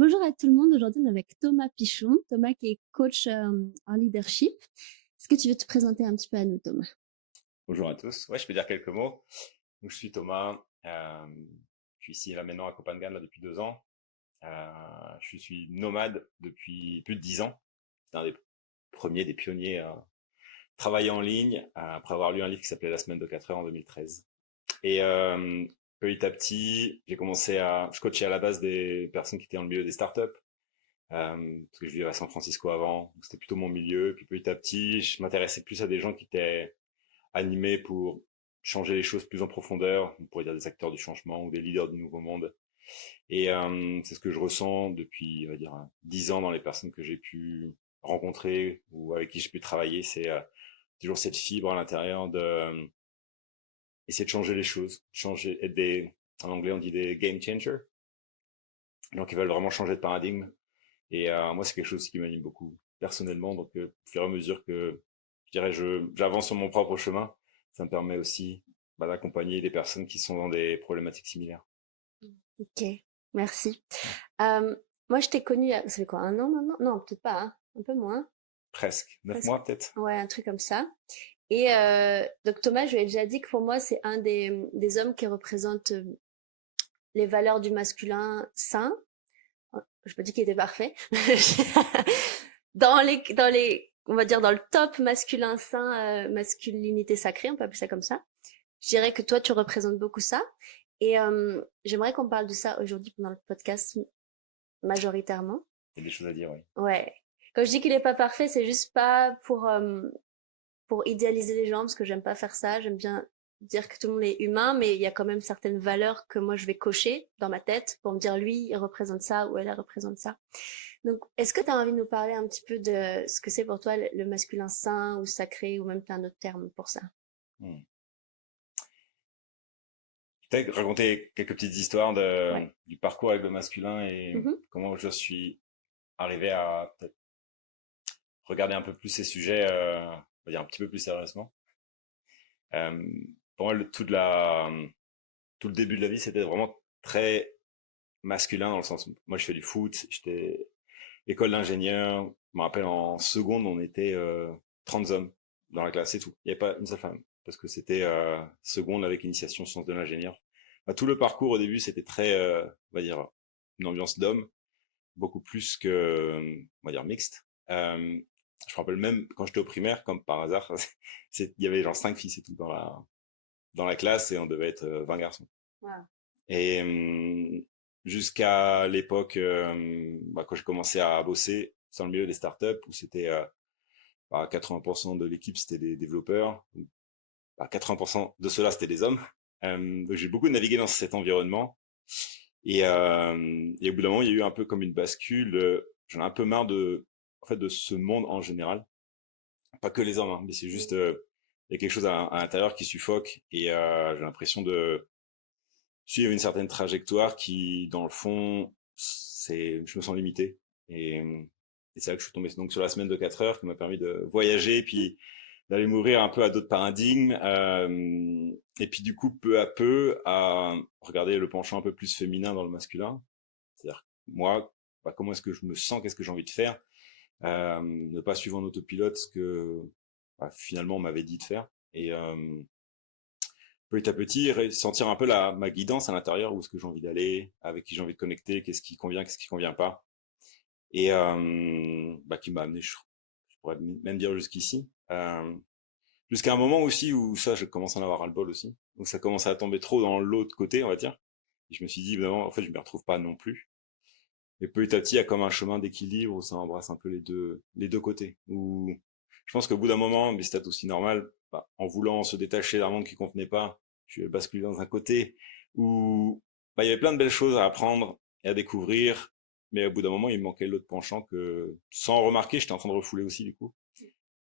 Bonjour à tout le monde. Aujourd'hui, on est avec Thomas Pichon. Thomas qui est coach en leadership. Est-ce que tu veux te présenter un petit peu à nous, Thomas? Bonjour à tous. Ouais, je peux dire quelques mots. Donc, je suis Thomas. Je suis ici là maintenant à Copenhague là, depuis 2 ans. Je suis nomade depuis plus de 10 ans. C'est un des premiers, des pionniers à travailler en ligne après avoir lu un livre qui s'appelait La semaine de 4 heures en 2013. Et petit à petit, je coachais à la base des personnes qui étaient dans le milieu des startups. Parce que je vivais à San Francisco avant, donc c'était plutôt mon milieu. Puis petit à petit, je m'intéressais plus à des gens qui étaient animés pour changer les choses plus en profondeur, on pourrait dire des acteurs du changement ou des leaders du nouveau monde. Et c'est ce que je ressens depuis, on va dire, 10 ans dans les personnes que j'ai pu rencontrer ou avec qui j'ai pu travailler. C'est toujours cette fibre à l'intérieur de essayer de changer les choses, être en anglais on dit des game changers, donc ils veulent vraiment changer de paradigme. Et moi c'est quelque chose qui m'anime beaucoup personnellement, donc au fur et à mesure que je dirais j'avance sur mon propre chemin, ça me permet aussi d'accompagner des personnes qui sont dans des problématiques similaires. Ok, merci. Euh, Moi, je t'ai connu, ça fait quoi, un an maintenant? Non, peut-être pas, hein, un peu moins. Presque neuf Presque. mois peut-être. Ouais, un truc comme ça. Et donc Thomas, je lui ai déjà dit que pour moi, c'est un des hommes qui représente les valeurs du masculin sain. Je me dis qu'il était parfait. On va dire dans le top masculin sain, masculinité sacrée, on peut appeler ça comme ça. Je dirais que toi, tu représentes beaucoup ça. Et j'aimerais qu'on parle de ça aujourd'hui pendant le podcast majoritairement. Il y a des choses à dire, oui. Ouais. Quand je dis qu'il est pas parfait, c'est juste pas pour idéaliser les gens, parce que j'aime pas faire ça. J'aime bien dire que tout le monde est humain, mais il y a quand même certaines valeurs que moi je vais cocher dans ma tête pour me dire lui, il représente ça ou elle représente ça. Donc, est-ce que tu as envie de nous parler un petit peu de ce que c'est pour toi le masculin sain ou sacré, ou même plein d'autres termes pour ça? Hmm. Peut-être raconter quelques petites histoires Ouais. du parcours avec le masculin et Mhm. comment je suis arrivé à peut-être regarder un peu plus ces sujets, on va dire un petit peu plus sérieusement. Euh, pour moi, tout le début de la vie, c'était vraiment très masculin dans le sens où moi je fais du foot, j'étais école d'ingénieur, je me rappelle en seconde on était 30 hommes dans la classe, c'est tout. Il n'y avait pas une seule femme parce que c'était seconde avec initiation sciences de l'ingénieur. Tout le parcours au début c'était très, on va dire, une ambiance d'homme, beaucoup plus que, on va dire, mixte. Je me rappelle même quand j'étais au primaire, comme par hasard, il y avait genre 5 filles c'est tout dans la classe et on devait être 20 garçons. Wow. Et jusqu'à l'époque, quand j'ai commencé à bosser dans le milieu des startups, où c'était 80% de l'équipe, c'était des développeurs. 80% de ceux-là, c'était des hommes. Donc j'ai beaucoup navigué dans cet environnement. Et au bout d'un moment, il y a eu un peu comme une bascule. J'en ai un peu marre en fait, de ce monde en général. Pas que les hommes, hein, mais c'est juste, il y a quelque chose à l'intérieur qui suffoque. Et j'ai l'impression de suivre une certaine trajectoire qui, dans le fond, je me sens limité. Et, et c'est là que je suis tombé donc sur la semaine de 4 heures qui m'a permis de voyager, puis d'aller m'ouvrir un peu à d'autres paradigmes. Et puis du coup, peu à peu, à regarder le penchant un peu plus féminin dans le masculin. C'est-à-dire, moi, comment est-ce que je me sens, qu'est-ce que j'ai envie de faire. Ne pas suivre en autopilote ce que finalement on m'avait dit de faire. Et petit à petit, sentir un peu ma guidance à l'intérieur, où est-ce que j'ai envie d'aller, avec qui j'ai envie de connecter, qu'est-ce qui convient pas. Et qui m'a amené, je pourrais même dire jusqu'ici. Jusqu'à un moment aussi où ça, je commence à en avoir ras-le-bol aussi. Donc ça commence à tomber trop dans l'autre côté, on va dire. Et je me suis dit, évidemment, en fait, je me retrouve pas non plus. Et petit à petit, il y a comme un chemin d'équilibre où ça embrasse un peu les deux côtés. Où je pense qu'au bout d'un moment, mais c'était aussi normal, en voulant se détacher d'un monde qui convenait pas, je suis basculé dans un côté où il y avait plein de belles choses à apprendre et à découvrir, mais au bout d'un moment, il me manquait l'autre penchant que, sans remarquer, j'étais en train de refouler aussi du coup.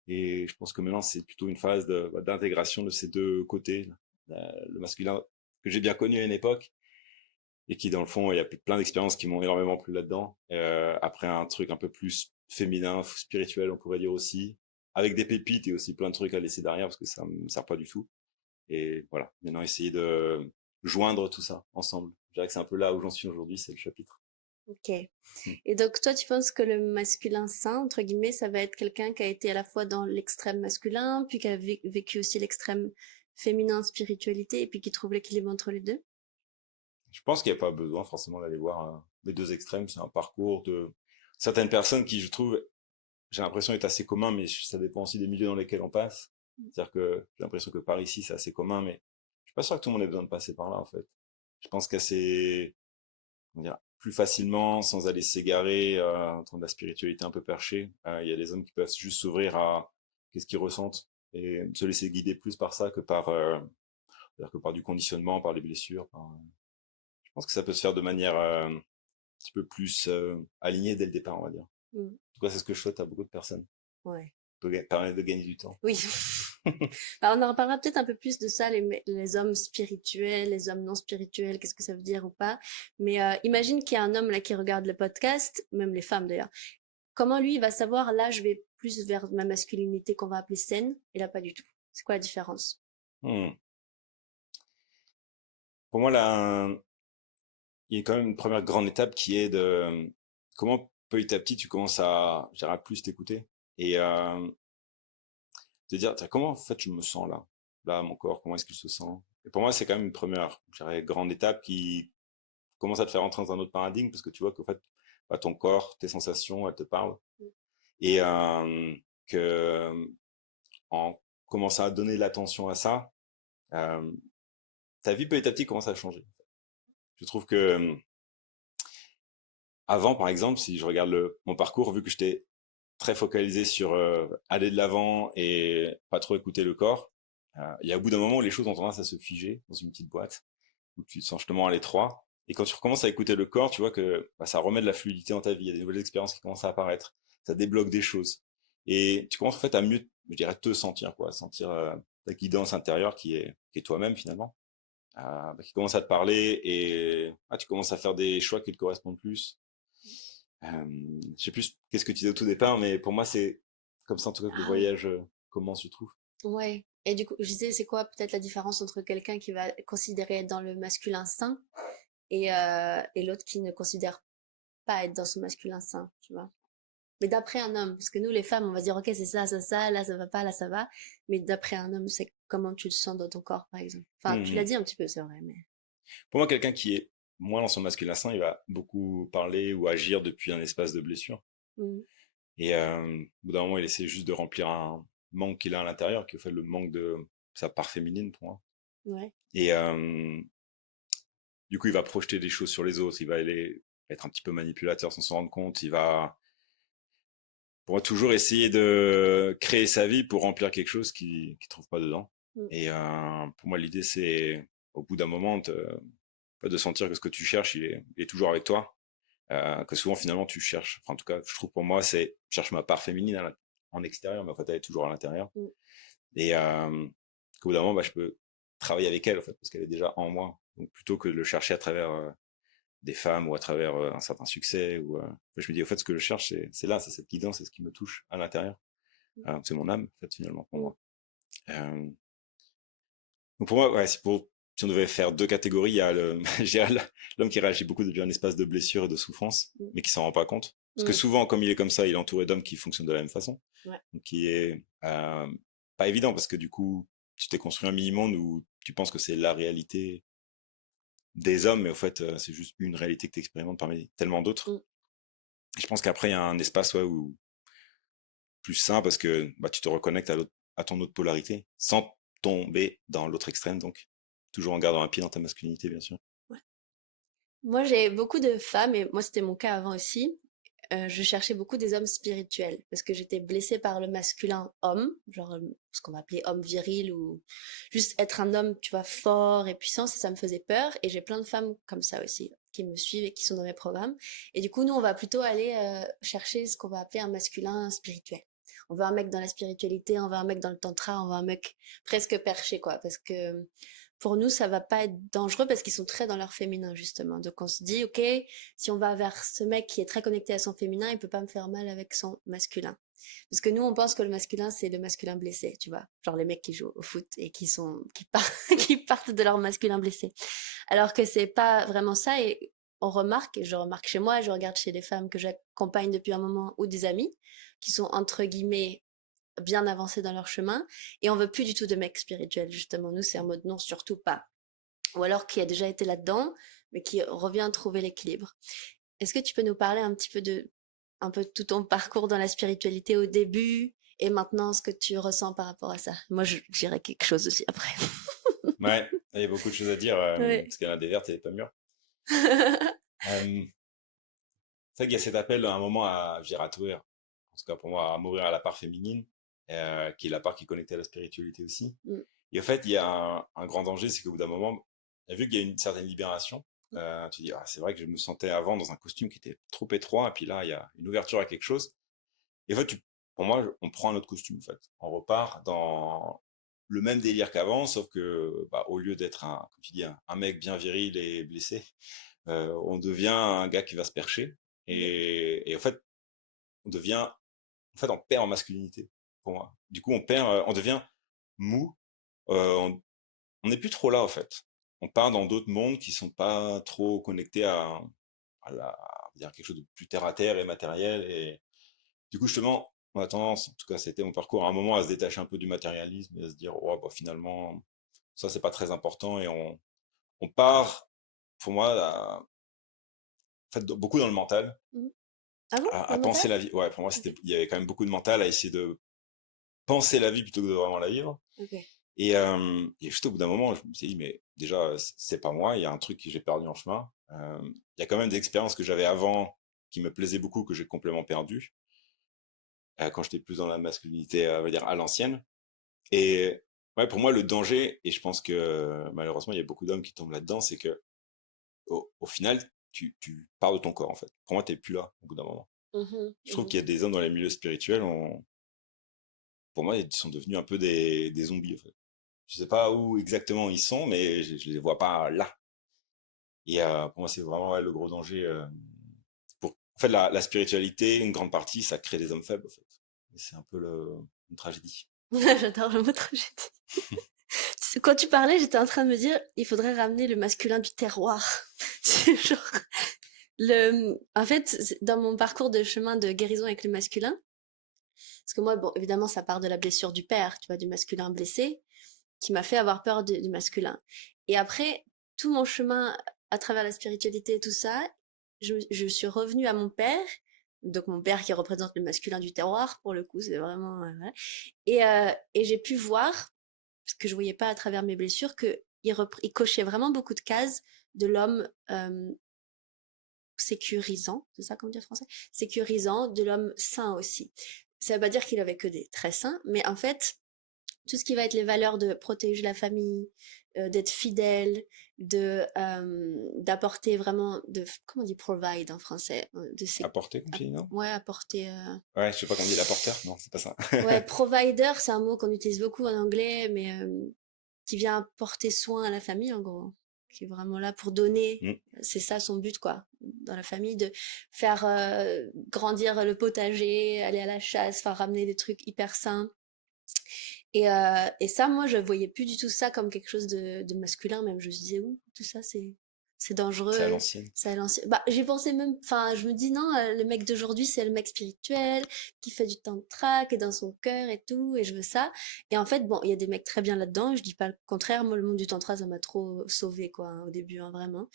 Et je pense que maintenant, c'est plutôt une phase d'intégration de ces deux côtés, le masculin que j'ai bien connu à une époque et qui dans le fond il y a plein d'expériences qui m'ont énormément plu là-dedans. Après un truc un peu plus féminin, spirituel on pourrait dire aussi, avec des pépites et aussi plein de trucs à laisser derrière parce que ça me sert pas du tout. Et voilà, maintenant essayer de joindre tout ça ensemble. Je dirais que c'est un peu là où j'en suis aujourd'hui, c'est le chapitre. Ok. Et donc, toi, tu penses que le masculin sain, entre guillemets, ça va être quelqu'un qui a été à la fois dans l'extrême masculin, puis qui a vécu aussi l'extrême féminin, spiritualité, et puis qui trouve l'équilibre entre les deux? Je pense qu'il n'y a pas besoin forcément d'aller voir les deux extrêmes. C'est un parcours de certaines personnes qui, je trouve, j'ai l'impression est assez commun, mais ça dépend aussi des milieux dans lesquels on passe. C'est-à-dire que j'ai l'impression que par ici, c'est assez commun, mais je suis pas sûr que tout le monde ait besoin de passer par là, en fait. Je pense qu'assez, comment dire, plus facilement, sans aller s'égarer dans de la spiritualité un peu perchée, il y a des hommes qui peuvent juste s'ouvrir à qu'est-ce qu'ils ressentent et se laisser guider plus par ça que par, c'est-à-dire que par du conditionnement, par les blessures. Je pense que ça peut se faire de manière un petit peu plus alignée dès le départ, on va dire. Mm. En tout cas, c'est ce que je souhaite à beaucoup de personnes. Ouais. Ça peut permettre de gagner du temps. Oui. Bah, on en reparlera peut-être un peu plus de ça, les hommes spirituels, les hommes non spirituels, qu'est-ce que ça veut dire ou pas. Mais imagine qu'il y a un homme là qui regarde le podcast, même les femmes d'ailleurs. Comment lui, il va savoir, là, je vais plus vers ma masculinité qu'on va appeler saine, et là, pas du tout. C'est quoi la différence? Hmm. Pour moi, là, il y a quand même une première grande étape qui est de comment petit à petit tu commences à, je dirais, à plus t'écouter et te dire, tiens, comment en fait je me sens là, là, mon corps, comment est-ce qu'il se sent? Et pour moi, c'est quand même une première, je dirais, grande étape qui commence à te faire entrer dans un autre paradigme parce que tu vois qu'en fait, bah, ton corps, tes sensations, elles te parlent et que en commençant à donner l'attention à ça, euh, ta vie petit à petit commence à changer. Je trouve que avant, par exemple, si je regarde mon parcours, vu que j'étais très focalisé sur aller de l'avant et pas trop écouter le corps, il y a au bout d'un moment où les choses ont tendance à se figer dans une petite boîte, où tu te sens justement à l'étroit. Et quand tu recommences à écouter le corps, tu vois que bah, ça remet de la fluidité dans ta vie, il y a des nouvelles expériences qui commencent à apparaître, ça débloque des choses. Et tu commences en fait à mieux, je dirais, te sentir, quoi, sentir ta guidance intérieure qui est toi-même finalement, bah, qui commence à te parler et tu commences à faire des choix qui te correspondent plus. Je sais plus qu'est-ce que tu disais au tout départ, mais pour moi, c'est comme ça, en tout cas, que le Ah oui. voyage commence, je trouve. Ouais. Et du coup, je disais, c'est quoi peut-être la différence entre quelqu'un qui va considérer être dans le masculin sain et l'autre qui ne considère pas être dans son masculin sain, tu vois? Mais d'après un homme, parce que nous, les femmes, on va dire, ok, c'est ça, là, ça va pas, là, ça va. Mais d'après un homme, c'est comment tu le sens dans ton corps, par exemple. Enfin, tu l'as Mhm. dit un petit peu, c'est vrai, mais. Pour moi, quelqu'un qui est moins dans son masculin sain, il va beaucoup parler ou agir depuis un espace de blessure. Mhm. Et au bout d'un moment, il essaie juste de remplir un manque qu'il a à l'intérieur, qui est en fait le manque de sa part féminine pour moi. Ouais. Et du coup, il va projeter des choses sur les autres, il va être un petit peu manipulateur sans s'en rendre compte, il va pour moi, toujours essayer de créer sa vie pour remplir quelque chose qui trouve pas dedans. Mm. Et pour moi, l'idée, c'est au bout d'un moment de sentir que ce que tu cherches, il est toujours avec toi. Que souvent, finalement, tu cherches. Enfin, en tout cas, je trouve pour moi, c'est je cherche ma part féminine en extérieur, mais en fait, elle est toujours à l'intérieur. Mm. Et qu'au bout d'un moment, bah, je peux travailler avec elle, en fait, parce qu'elle est déjà en moi. Donc, plutôt que de le chercher à travers des femmes ou à travers un certain succès. Je me dis, au fait, ce que je cherche, c'est là, c'est cette guidance, c'est ce qui me touche à l'intérieur. C'est mon âme, en fait, finalement, pour Mm. moi. Donc pour moi, ouais, si on devait faire deux catégories, il y a je dirais l'homme qui réagit beaucoup depuis un espace de blessure et de souffrance, Mm. mais qui s'en rend pas compte. Parce que Mm. souvent, comme il est comme ça, il est entouré d'hommes qui fonctionnent de la même façon. Ouais. Donc qui est pas évident, parce que du coup, tu t'es construit un mini-monde où tu penses que c'est la réalité des hommes, mais au fait, c'est juste une réalité que tu expérimentes parmi tellement d'autres. Mm. Et je pense qu'après, il y a un espace où plus sain parce que bah, tu te reconnectes à ton autre polarité sans tomber dans l'autre extrême, donc toujours en gardant un pied dans ta masculinité, bien sûr. Ouais. Moi, j'ai beaucoup de femmes, et moi, c'était mon cas avant aussi. Je cherchais beaucoup des hommes spirituels parce que j'étais blessée par le masculin homme, genre ce qu'on va appeler homme viril ou juste être un homme, tu vois, fort et puissant, ça me faisait peur. Et j'ai plein de femmes comme ça aussi qui me suivent et qui sont dans mes programmes. Et du coup, nous, on va plutôt aller chercher ce qu'on va appeler un masculin spirituel. On veut un mec dans la spiritualité, on veut un mec dans le tantra, on veut un mec presque perché, quoi, parce que pour nous, ça va pas être dangereux parce qu'ils sont très dans leur féminin, justement. Donc, on se dit, OK, si on va vers ce mec qui est très connecté à son féminin, il peut pas me faire mal avec son masculin. Parce que nous, on pense que le masculin, c'est le masculin blessé, tu vois. Genre les mecs qui jouent au foot et qui partent de leur masculin blessé. Alors que c'est pas vraiment ça. Et on remarque, et je remarque chez moi, je regarde chez les femmes que j'accompagne depuis un moment ou des amis qui sont entre guillemets bien avancés dans leur chemin et on veut plus du tout de mec spirituel justement. Nous, c'est en mode non, surtout pas. Ou alors qui a déjà été là-dedans, mais qui revient trouver l'équilibre. Est-ce que tu peux nous parler un petit peu de un peu tout ton parcours dans la spiritualité au début et maintenant ce que tu ressens par rapport à ça? Moi, je dirais quelque chose aussi après. Ouais, il y a beaucoup de choses à dire, Ouais. parce qu'il y en a des vertes et des pas mûres. Euh, c'est vrai qu'il y a cet appel à un moment à, je dirais, à t'ouvrir. En tout cas, pour moi, à m'ouvrir à la part féminine, qui est la part qui est connectée à la spiritualité aussi. Mm. Et en fait, il y a un grand danger, c'est qu'au bout d'un moment, vu qu'il y a une certaine libération, tu dis, ah, c'est vrai que je me sentais avant dans un costume qui était trop étroit, et puis là, il y a une ouverture à quelque chose. Et en fait, pour moi, on prend un autre costume, en fait. On repart dans le même délire qu'avant, sauf que, bah, au lieu d'être comme tu dis, un mec bien viril et blessé, on devient un gars qui va se percher. Et en fait, on perd en masculinité, pour moi. Du coup, on devient mou. On n'est plus trop là, en fait. On part dans d'autres mondes qui sont pas trop connectés on va dire quelque chose de plus terre à terre et matériel. Et du coup, justement, on a tendance, en tout cas, c'était mon parcours, à un moment à se détacher un peu du matérialisme et à se dire, oh, bah, finalement, ça, c'est pas très important. Et on part, pour moi, en fait, beaucoup dans le mental, Mm. Ah bon, dans à le mental? penser la vie. Ouais, pour moi, Ok. il y avait quand même beaucoup de mental à essayer de penser la vie plutôt que de vraiment la vivre. Ok. Et juste au bout d'un moment, je me suis dit, mais déjà, c'est pas moi, il y a un truc que j'ai perdu en chemin. Il y a quand même des expériences que j'avais avant qui me plaisaient beaucoup, que j'ai complètement perdu quand j'étais plus dans la masculinité, on va dire, à l'ancienne. Et ouais, pour moi, le danger, et je pense que malheureusement, il y a beaucoup d'hommes qui tombent là-dedans, c'est que au final, tu pars de ton corps, en fait. Pour moi, t'es plus là au bout d'un moment. Mhm, Je trouve mhm. qu'il y a des hommes dans les milieux spirituels, pour moi, ils sont devenus un peu des zombies, en fait. Je sais pas où exactement ils sont, mais je les vois pas là. Et pour moi, c'est vraiment ouais, le gros danger. En fait, la spiritualité, une grande partie, ça crée des hommes faibles, en fait. Et c'est un peu une tragédie. J'adore le mot tragédie. Quand tu parlais, j'étais en train de me dire, il faudrait ramener le masculin du terroir. C'est genre, en fait, dans mon parcours de chemin de guérison avec le masculin, parce que moi, bon, évidemment, ça part de la blessure du père, tu vois, du masculin blessé, qui m'a fait avoir peur du masculin. Et après, tout mon chemin à travers la spiritualité et tout ça, je suis revenue à mon père, donc mon père qui représente le masculin du terroir, pour le coup, c'est vraiment... voilà. Et j'ai pu voir, parce que je voyais pas à travers mes blessures, que il cochait vraiment beaucoup de cases de l'homme sécurisant, c'est ça qu'on dit en français? Sécurisant, de l'homme sain aussi. Ça veut pas dire qu'il avait que des traits sains, mais en fait, tout ce qui va être les valeurs de protéger la famille, d'être fidèle, d'apporter vraiment, comment on dit provide en français, Apporter, comme tu dis, non? ouais, apporter, Ouais, je sais pas comment on dit l'apporteur. Non, c'est pas ça. ouais, provider, c'est un mot qu'on utilise beaucoup en anglais, mais qui vient porter soin à la famille en gros, qui est vraiment là pour donner. Mm. C'est ça son but quoi, dans la famille, de faire grandir le potager, aller à la chasse, enfin ramener des trucs hyper sains. Et ça, moi, je voyais plus du tout ça comme quelque chose de masculin, même. Je me disais, ouh, tout ça, c'est C'est à dangereux, l'ancienne. c'est à l'ancien. Bah, j'y pensais même, enfin, je me dis, non, le mec d'aujourd'hui, c'est le mec spirituel, qui fait du tantra, qui est dans son cœur et tout, et je veux ça. Et en fait, bon, il y a des mecs très bien là-dedans, je dis pas le contraire, moi, le monde du tantra, ça m'a trop sauvé, quoi, hein, au début, hein, vraiment.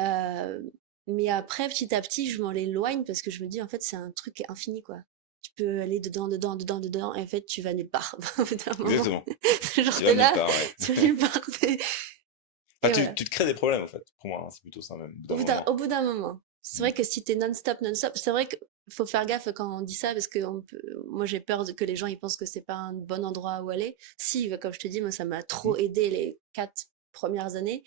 Euh, mais après, petit à petit, je m'en éloigne parce que je me dis, en fait, c'est un truc infini, quoi. Tu peux aller dedans, dedans, dedans, dedans, et en fait, tu vas nulle part. Au bout d'un moment, Exactement. genre, Tu vas t'es nulle là, part, ouais. tu vas nulle part. Enfin, Et voilà. tu te crées des problèmes, en fait. Pour moi, hein, c'est plutôt ça, même, d'un moment. Au bout d'un moment. C'est Mm. vrai que si t'es non-stop, non-stop, c'est vrai qu'il faut faire gaffe quand on dit ça parce que moi j'ai peur que les gens ils pensent que c'est pas un bon endroit où aller. Si, bah, comme je te dis, moi ça m'a trop Mm. aidé les 4 premières années.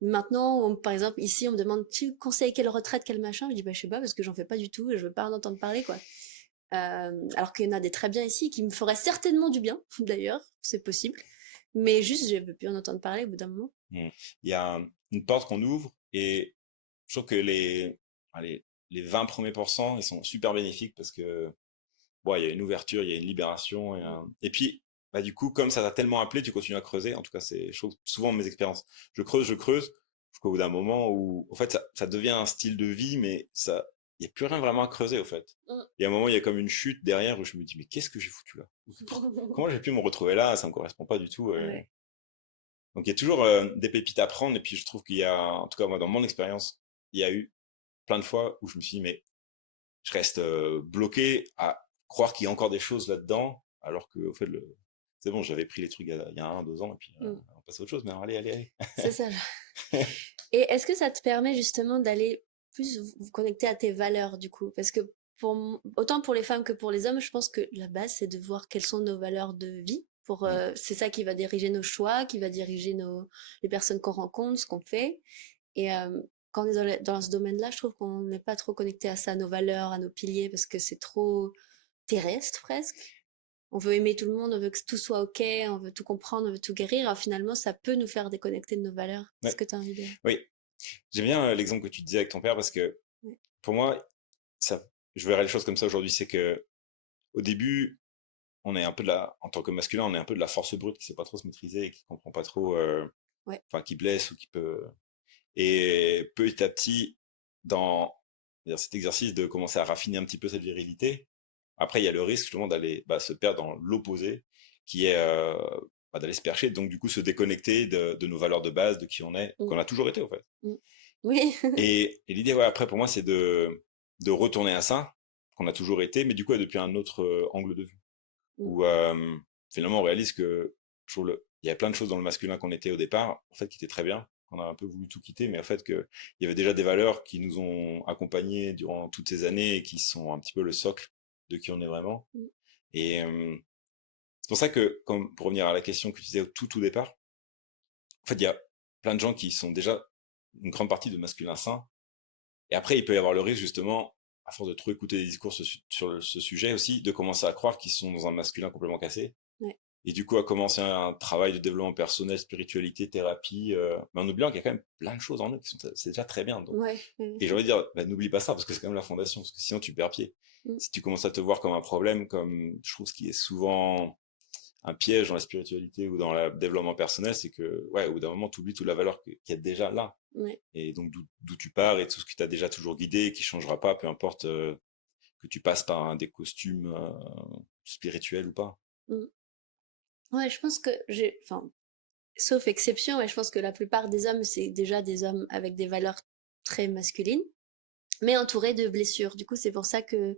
Maintenant, par exemple, ici on me demande tu conseilles quelle retraite, quel machin. Je dis bah je sais pas parce que j'en fais pas du tout et je veux pas en entendre parler quoi. Alors qu'il y en a des très bien ici qui me feraient certainement du bien d'ailleurs, c'est possible. Mais juste je veux plus en entendre parler au bout d'un moment. Mm. Il y a une porte qu'on ouvre et je trouve que allez, les 20 premiers pourcents, ils sont super bénéfiques parce que, bon, il y a une ouverture, il y a une libération. Et puis, bah, du coup, comme ça t'a tellement appelé, tu continues à creuser. En tout cas, c'est souvent mes expériences. Je creuse, Jusqu'au bout d'un moment où, en fait, ça devient un style de vie, mais il n'y a plus rien vraiment à creuser, au fait. Il y a un moment, il y a comme une chute derrière où je me dis, mais qu'est-ce que j'ai foutu là? Comment j'ai pu me retrouver là? Ça me correspond pas du tout. Ouais. Donc, il y a toujours des pépites à prendre, et puis je trouve qu'il y a, en tout cas, moi, dans mon expérience, il y a eu plein de fois où je me suis dit, mais je reste bloqué à croire qu'il y a encore des choses là-dedans, alors que, au fait, c'est bon, j'avais pris les trucs il y a 1, 2 ans, et puis on passe à autre chose, mais allez, allez, allez. C'est ça. Et est-ce que ça te permet justement d'aller plus vous connecter à tes valeurs du coup? Parce que autant pour les femmes que pour les hommes, je pense que la base, c'est de voir quelles sont nos valeurs de vie. C'est ça qui va diriger nos choix, qui va diriger les personnes qu'on rencontre, ce qu'on fait. Et quand on est dans ce domaine-là, je trouve qu'on n'est pas trop connecté à ça, à nos valeurs, à nos piliers, parce que c'est trop terrestre presque. On veut aimer tout le monde, on veut que tout soit ok, on veut tout comprendre, on veut tout guérir. Alors finalement, ça peut nous faire déconnecter de nos valeurs. Ouais. Est-ce que tu as envie de... Oui, j'aime bien l'exemple que tu disais avec ton père parce que Ouais. pour moi, je verrais les choses comme ça aujourd'hui. C'est que au début, on est un peu en tant que masculin, on est un peu de la force brute qui sait pas trop se maîtriser et qui comprend pas trop, Ouais. enfin, qui blesse ou qui peut. Et petit à petit, dans cet exercice de commencer à raffiner un petit peu cette virilité, après, il y a le risque justement d'aller se perdre dans l'opposé, qui est d'aller se percher, donc du coup se déconnecter de nos valeurs de base, de qui on est, qu'on a toujours été, en fait. Oui. Et l'idée, après, pour moi, c'est de retourner à ça, qu'on a toujours été, mais du coup, depuis un autre angle de vue. Où finalement, on réalise que il y a plein de choses dans le masculin qu'on était au départ, en fait, qui étaient très bien. On a un peu voulu tout quitter, mais en fait, il y avait déjà des valeurs qui nous ont accompagnés durant toutes ces années et qui sont un petit peu le socle de qui on est vraiment. Et c'est pour ça que, pour revenir à la question que tu disais au tout départ, en fait, il y a plein de gens qui sont déjà une grande partie de masculin sain. Et après, il peut y avoir le risque, justement, à force de trop écouter des discours sur ce sujet aussi, de commencer à croire qu'ils sont dans un masculin complètement cassé. Ouais. Et du coup, à commencer un travail de développement personnel, spiritualité, thérapie, mais en oubliant qu'il y a quand même plein de choses en eux c'est déjà très bien. Donc. Ouais. Et j'ai envie de dire, n'oublie pas ça, parce que c'est quand même la fondation, parce que sinon tu perds pied. Si tu commences à te voir comme un problème, comme je trouve ce qui est souvent un piège dans la spiritualité ou dans le développement personnel, c'est que, ouais, au bout d'un moment, tu oublies toute la valeur qu'il y a déjà là. Ouais. Et donc, d'où tu pars et tout ce qui t'a déjà toujours guidé, qui changera pas, peu importe que tu passes par des costumes spirituels ou pas. Ouais, je pense que enfin, sauf exception, ouais, je pense que la plupart des hommes, c'est déjà des hommes avec des valeurs très masculines, mais entourés de blessures. Du coup, c'est pour ça que,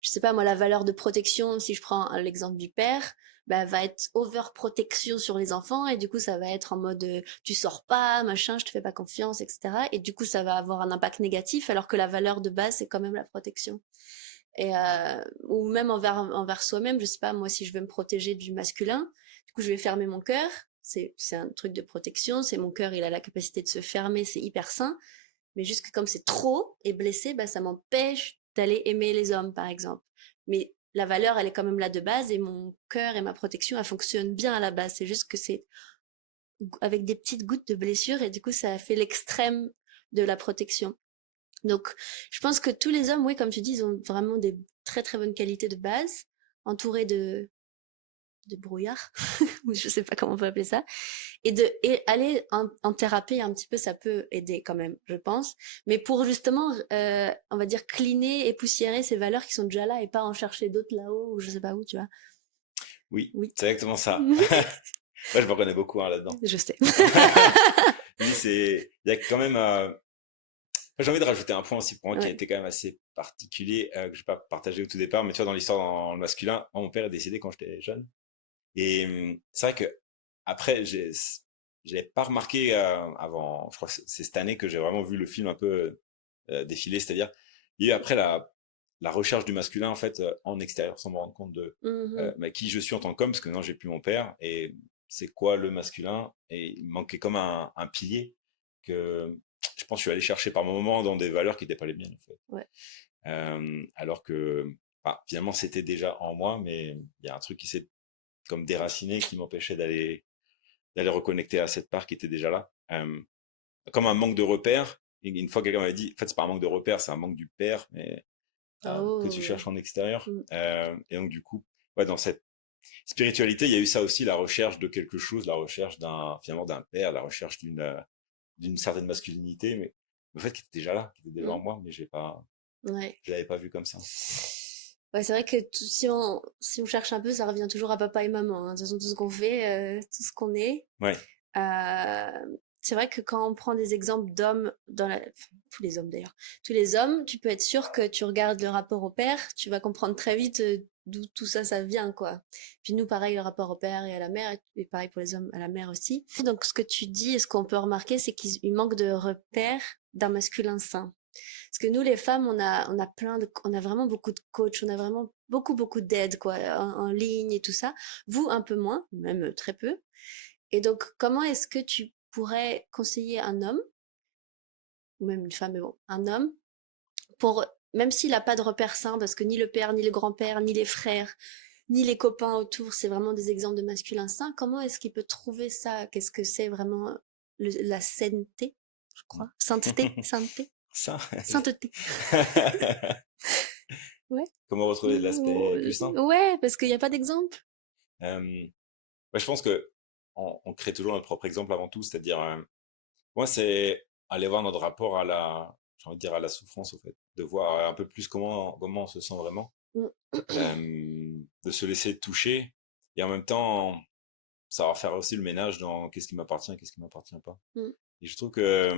je sais pas moi, la valeur de protection, si je prends l'exemple du père, bah, va être overprotection sur les enfants, et du coup, ça va être en mode tu sors pas, machin, je te fais pas confiance, etc. Et du coup, ça va avoir un impact négatif, alors que la valeur de base, c'est quand même la protection. Et ou même envers soi-même, je sais pas, moi, si je veux me protéger du masculin, du coup, je vais fermer mon cœur. C'est un truc de protection, c'est mon cœur, il a la capacité de se fermer, c'est hyper sain. Mais juste que comme c'est trop et blessé, bah, ça m'empêche d'aller aimer les hommes, par exemple. Mais la valeur, elle est quand même là de base, et mon cœur et ma protection, elle fonctionne bien à la base. C'est juste que c'est avec des petites gouttes de blessure, et du coup, ça fait l'extrême de la protection. Donc, je pense que tous les hommes, oui, comme tu dis, ils ont vraiment des très très bonnes qualités de base, entourés de brouillard, ou je sais pas comment on peut appeler ça, et aller en thérapie un petit peu, ça peut aider quand même, je pense, mais pour justement, on va dire, cleaner et poussiérer ces valeurs qui sont déjà là, et pas en chercher d'autres là-haut, ou je sais pas où, tu vois. Oui, Oui. c'est exactement ça. Ouais, je me reconnais beaucoup là-dedans. Je sais. Oui, il y a quand même. J'ai envie de rajouter un point aussi pour moi qui a Ouais. été quand même assez particulier, que je n'ai pas partagé au tout départ, mais tu vois, dans l'histoire dans le masculin, moi, mon père est décédé quand j'étais jeune. Et c'est vrai que après, je l'avais pas remarqué avant, je crois que c'est cette année que j'ai vraiment vu le film un peu défiler, c'est-à-dire, il y a eu après la recherche du masculin, en fait, en extérieur, sans me rendre compte de qui je suis en tant qu'homme, parce que maintenant, j'ai plus mon père, et c'est quoi le masculin, et il me manquait comme un pilier que je pense que je suis allé chercher par moments dans des valeurs qui n'étaient pas les miennes, en fait. Ouais. Alors que finalement, c'était déjà en moi, mais il y a un truc qui s'est comme déraciné qui m'empêchait d'aller reconnecter à cette part qui était déjà là. Comme un manque de repères. Et une fois, quelqu'un m'avait dit, en fait, c'est pas un manque de repères, c'est un manque du père, mais que tu cherches en extérieur. Et donc, du coup, ouais, dans cette spiritualité, il y a eu ça aussi, la recherche de quelque chose, la recherche finalement d'un père, la recherche d'une certaine masculinité, mais en fait, qui était déjà là, qui était déjà en moi, mais Ouais. je l'avais pas vu comme ça. Ouais, c'est vrai que si on cherche un peu, ça revient toujours à papa et maman, hein. De toute façon, tout ce qu'on fait, tout ce qu'on est. Ouais. C'est vrai que quand on prend des exemples d'hommes enfin, tous les hommes d'ailleurs, tous les hommes, tu peux être sûr que tu regardes le rapport au père, tu vas comprendre très vite d'où tout ça, ça vient, quoi. Puis nous, pareil, le rapport au père et à la mère, et pareil pour les hommes, à la mère aussi. Donc, ce que tu dis, et ce qu'on peut remarquer, c'est qu'il manque de repères d'un masculin sain. Parce que nous, les femmes, on a vraiment beaucoup de coachs, on a vraiment beaucoup d'aide, quoi, en ligne et tout ça. Vous, un peu moins, même très peu. Et donc, comment est-ce que tu pourrais conseiller un homme, ou même une femme, mais bon, un homme, pour, même s'il n'a pas de repère sain, parce que ni le père, ni le grand-père, ni les frères, ni les copains autour, c'est vraiment des exemples de masculin sain, comment est-ce qu'il peut trouver ça? Qu'est-ce que c'est vraiment la sainteté, je crois? Sainteté? Sainteté? Ça. Sainteté. Ouais. Comment retrouver l'aspect plus sain? Ouais, parce qu'il n'y a pas d'exemple. Ouais, je pense que on crée toujours notre propre exemple avant tout, c'est-à-dire, moi, c'est aller voir notre rapport à j'ai envie de dire à la souffrance, au fait, de voir un peu plus comment on se sent vraiment, de se laisser toucher et en même temps savoir faire aussi le ménage dans qu'est-ce qui m'appartient, qu'est-ce qui m'appartient pas. Mm. Et je trouve que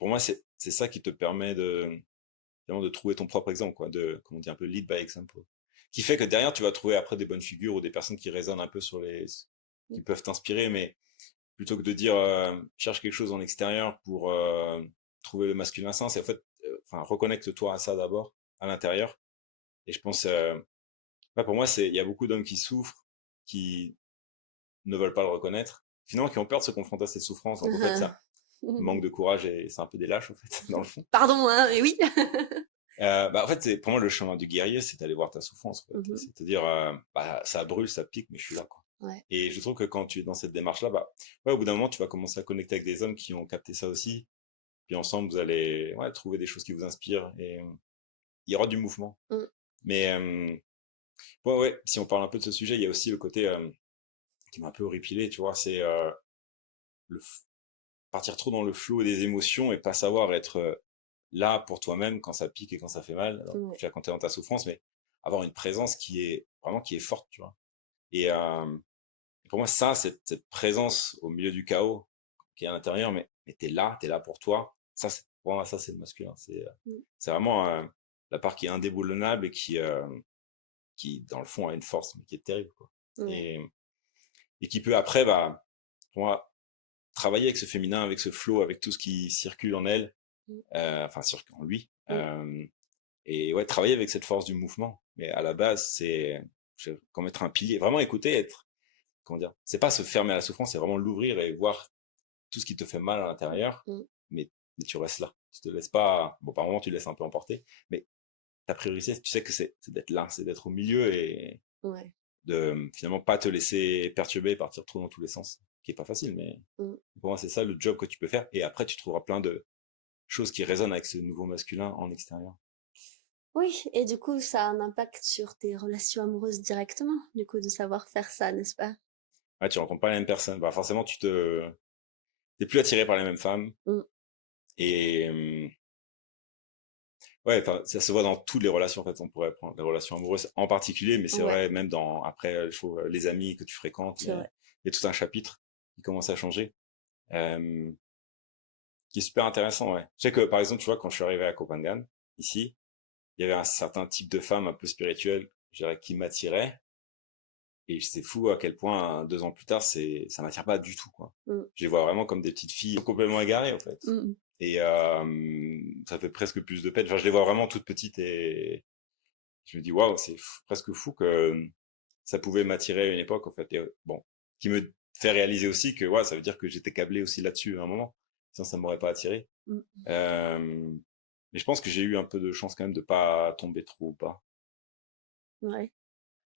pour moi, c'est ça qui te permet vraiment de trouver ton propre exemple, quoi, comme on dit un peu lead by example, qui fait que derrière tu vas trouver après des bonnes figures ou des personnes qui résonnent un peu qui peuvent t'inspirer, mais plutôt que de dire cherche quelque chose en extérieur pour trouver le masculin sain, c'est en fait enfin reconnecte-toi à ça d'abord à l'intérieur. Et je pense ouais, pour moi il y a beaucoup d'hommes qui souffrent, qui ne veulent pas le reconnaître, finalement qui ont peur de se confronter à ces souffrances, donc en fait ça manque de courage et c'est un peu des lâches en fait dans le fond. Pardon, hein, mais oui. En fait pour moi le chemin du guerrier c'est d'aller voir ta souffrance en fait. C'est de dire ça brûle, ça pique, mais je suis là quoi. Ouais. Et je trouve que quand tu es dans cette démarche là, ouais, au bout d'un moment tu vas commencer à connecter avec des hommes qui ont capté ça aussi, puis ensemble vous allez trouver des choses qui vous inspirent et il y aura du mouvement. Mm. Mais ouais, si on parle un peu de ce sujet, il y a aussi le côté qui m'a un peu horripilé, tu vois, c'est le partir trop dans le flot des émotions et pas savoir être là pour toi-même quand ça pique et quand ça fait mal. Alors, Ouais. tu vas quand t'es dans ta souffrance, mais avoir une présence qui est forte, tu vois. Et pour moi, ça, cette présence au milieu du chaos qui est à l'intérieur, mais t'es là pour toi. Pour moi, ça, c'est le masculin. Mm. C'est vraiment la part qui est indéboulonnable et qui, dans le fond, a une force, mais qui est terrible, quoi. Ouais. Et qui peut après, pour moi, travailler avec ce féminin, avec ce flow, avec tout ce qui circule en elle, Mm. enfin, circule en lui. Mm. Et ouais, travailler avec cette force du mouvement. Mais à la base, c'est comme être un pilier. Vraiment écouter, comment dire, c'est pas se fermer à la souffrance, c'est vraiment l'ouvrir et voir tout ce qui te fait mal à l'intérieur, Mm. mais tu restes là. Tu te laisses pas, bon, par moment, tu te laisses un peu emporter, mais ta priorité, tu sais que c'est d'être là, c'est d'être au milieu et Ouais. de finalement pas te laisser perturber, partir trop dans tous les sens, qui est pas facile, mais Mm. pour moi, c'est ça le job que tu peux faire. Et après, tu trouveras plein de choses qui résonnent avec ce nouveau masculin en extérieur. Oui, et du coup, ça a un impact sur tes relations amoureuses directement, du coup, de savoir faire ça, n'est-ce pas? Ouais, tu rencontres pas les mêmes personnes. Forcément, t'es plus attiré par les mêmes femmes. Mm. Et ouais, ça se voit dans toutes les relations, en fait. On pourrait prendre les relations amoureuses en particulier, mais c'est Ouais, vrai, même après, je trouve, les amis que tu fréquentes, c'est vrai. il y a tout un chapitre qui commence à changer, euh, qui est super intéressant, ouais. Je sais que, par exemple, tu vois, quand je suis arrivé à Copenhague, ici, il y avait un certain type de femme un peu spirituelle, je dirais, qui m'attirait. Et c'est fou à quel point, 2 ans plus tard, ça m'attire pas du tout, quoi. Mm. Je les vois vraiment comme des petites filles complètement égarées, en fait. Mm. Et ça fait presque plus de peine. Enfin, je les vois vraiment toutes petites et je me dis, waouh, c'est presque fou que ça pouvait m'attirer à une époque, en fait. Et bon, qui me fait réaliser aussi que, ouais, ça veut dire que j'étais câblé aussi là-dessus à un moment. Sinon, ça m'aurait pas attiré. Mm. Mais je pense que j'ai eu un peu de chance quand même de pas tomber trop bas. Ouais.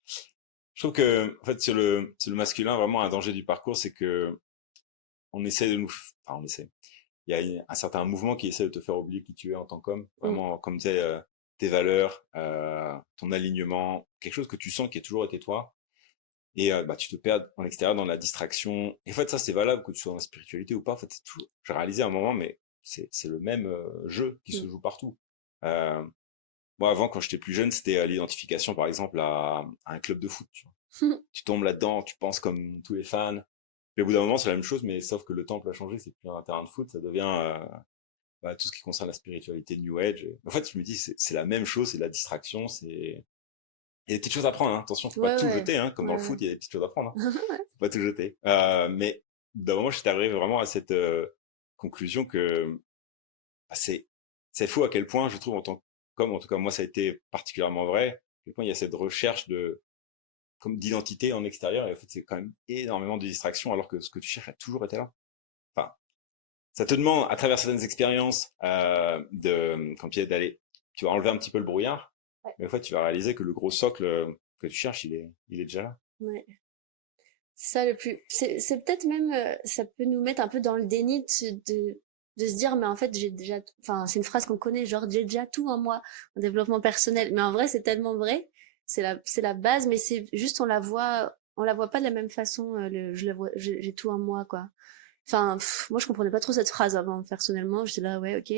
Je trouve que, en fait, sur le masculin, vraiment, un danger du parcours, c'est que on essaie de enfin, on essaie. Il y a un certain mouvement qui essaie de te faire oublier qui tu es en tant qu'homme. Mm. Vraiment, comme tu sais, tes valeurs, ton alignement, quelque chose que tu sens qui a toujours été toi. Et tu te perds en extérieur dans la distraction. Et en fait, ça, c'est valable que tu sois dans la spiritualité ou pas. En fait, c'est toujours... J'ai réalisé à un moment, mais c'est le même jeu qui se joue partout. Euh, Moi, avant, quand j'étais plus jeune, c'était l'identification, par exemple, à un club de foot. Tu vois. Tu tombes là-dedans, tu penses comme tous les fans. Et au bout d'un moment, c'est la même chose, mais sauf que le temple a changé, c'est plus un terrain de foot, ça devient tout ce qui concerne la spiritualité New Age. En fait, je me dis, c'est la même chose, c'est de la distraction, c'est... Il y a des petites choses à prendre, hein. Attention, faut pas Ouais, tout ouais, jeter, hein. Comme dans ouais, le foot, ouais. il y a des petites choses à prendre, hein. Faut pas tout jeter. Mais d'un moment, j'étais arrivé vraiment à cette conclusion que c'est fou à quel point, je trouve, comme en tout cas moi, ça a été particulièrement vrai, à quel point il y a cette recherche comme d'identité en extérieur, et en fait, c'est quand même énormément de distractions, alors que ce que tu cherches a toujours été là. Enfin, ça te demande, à travers certaines expériences, comme tu dis, tu vas enlever un petit peu le brouillard, Ouais. mais en fait, tu vas réaliser que le gros socle que tu cherches, il est déjà là. Ouais. C'est ça le plus. C'est peut-être même. Ça peut nous mettre un peu dans le déni de se dire, mais en fait, j'ai déjà. Enfin, c'est une phrase qu'on connaît, genre, j'ai déjà tout en moi, en développement personnel. Mais en vrai, c'est tellement vrai. C'est la base, mais c'est juste, on la voit pas de la même façon. Je la vois, j'ai tout en moi, quoi. Enfin, moi, je comprenais pas trop cette phrase avant, personnellement. J'étais là, ouais, ok.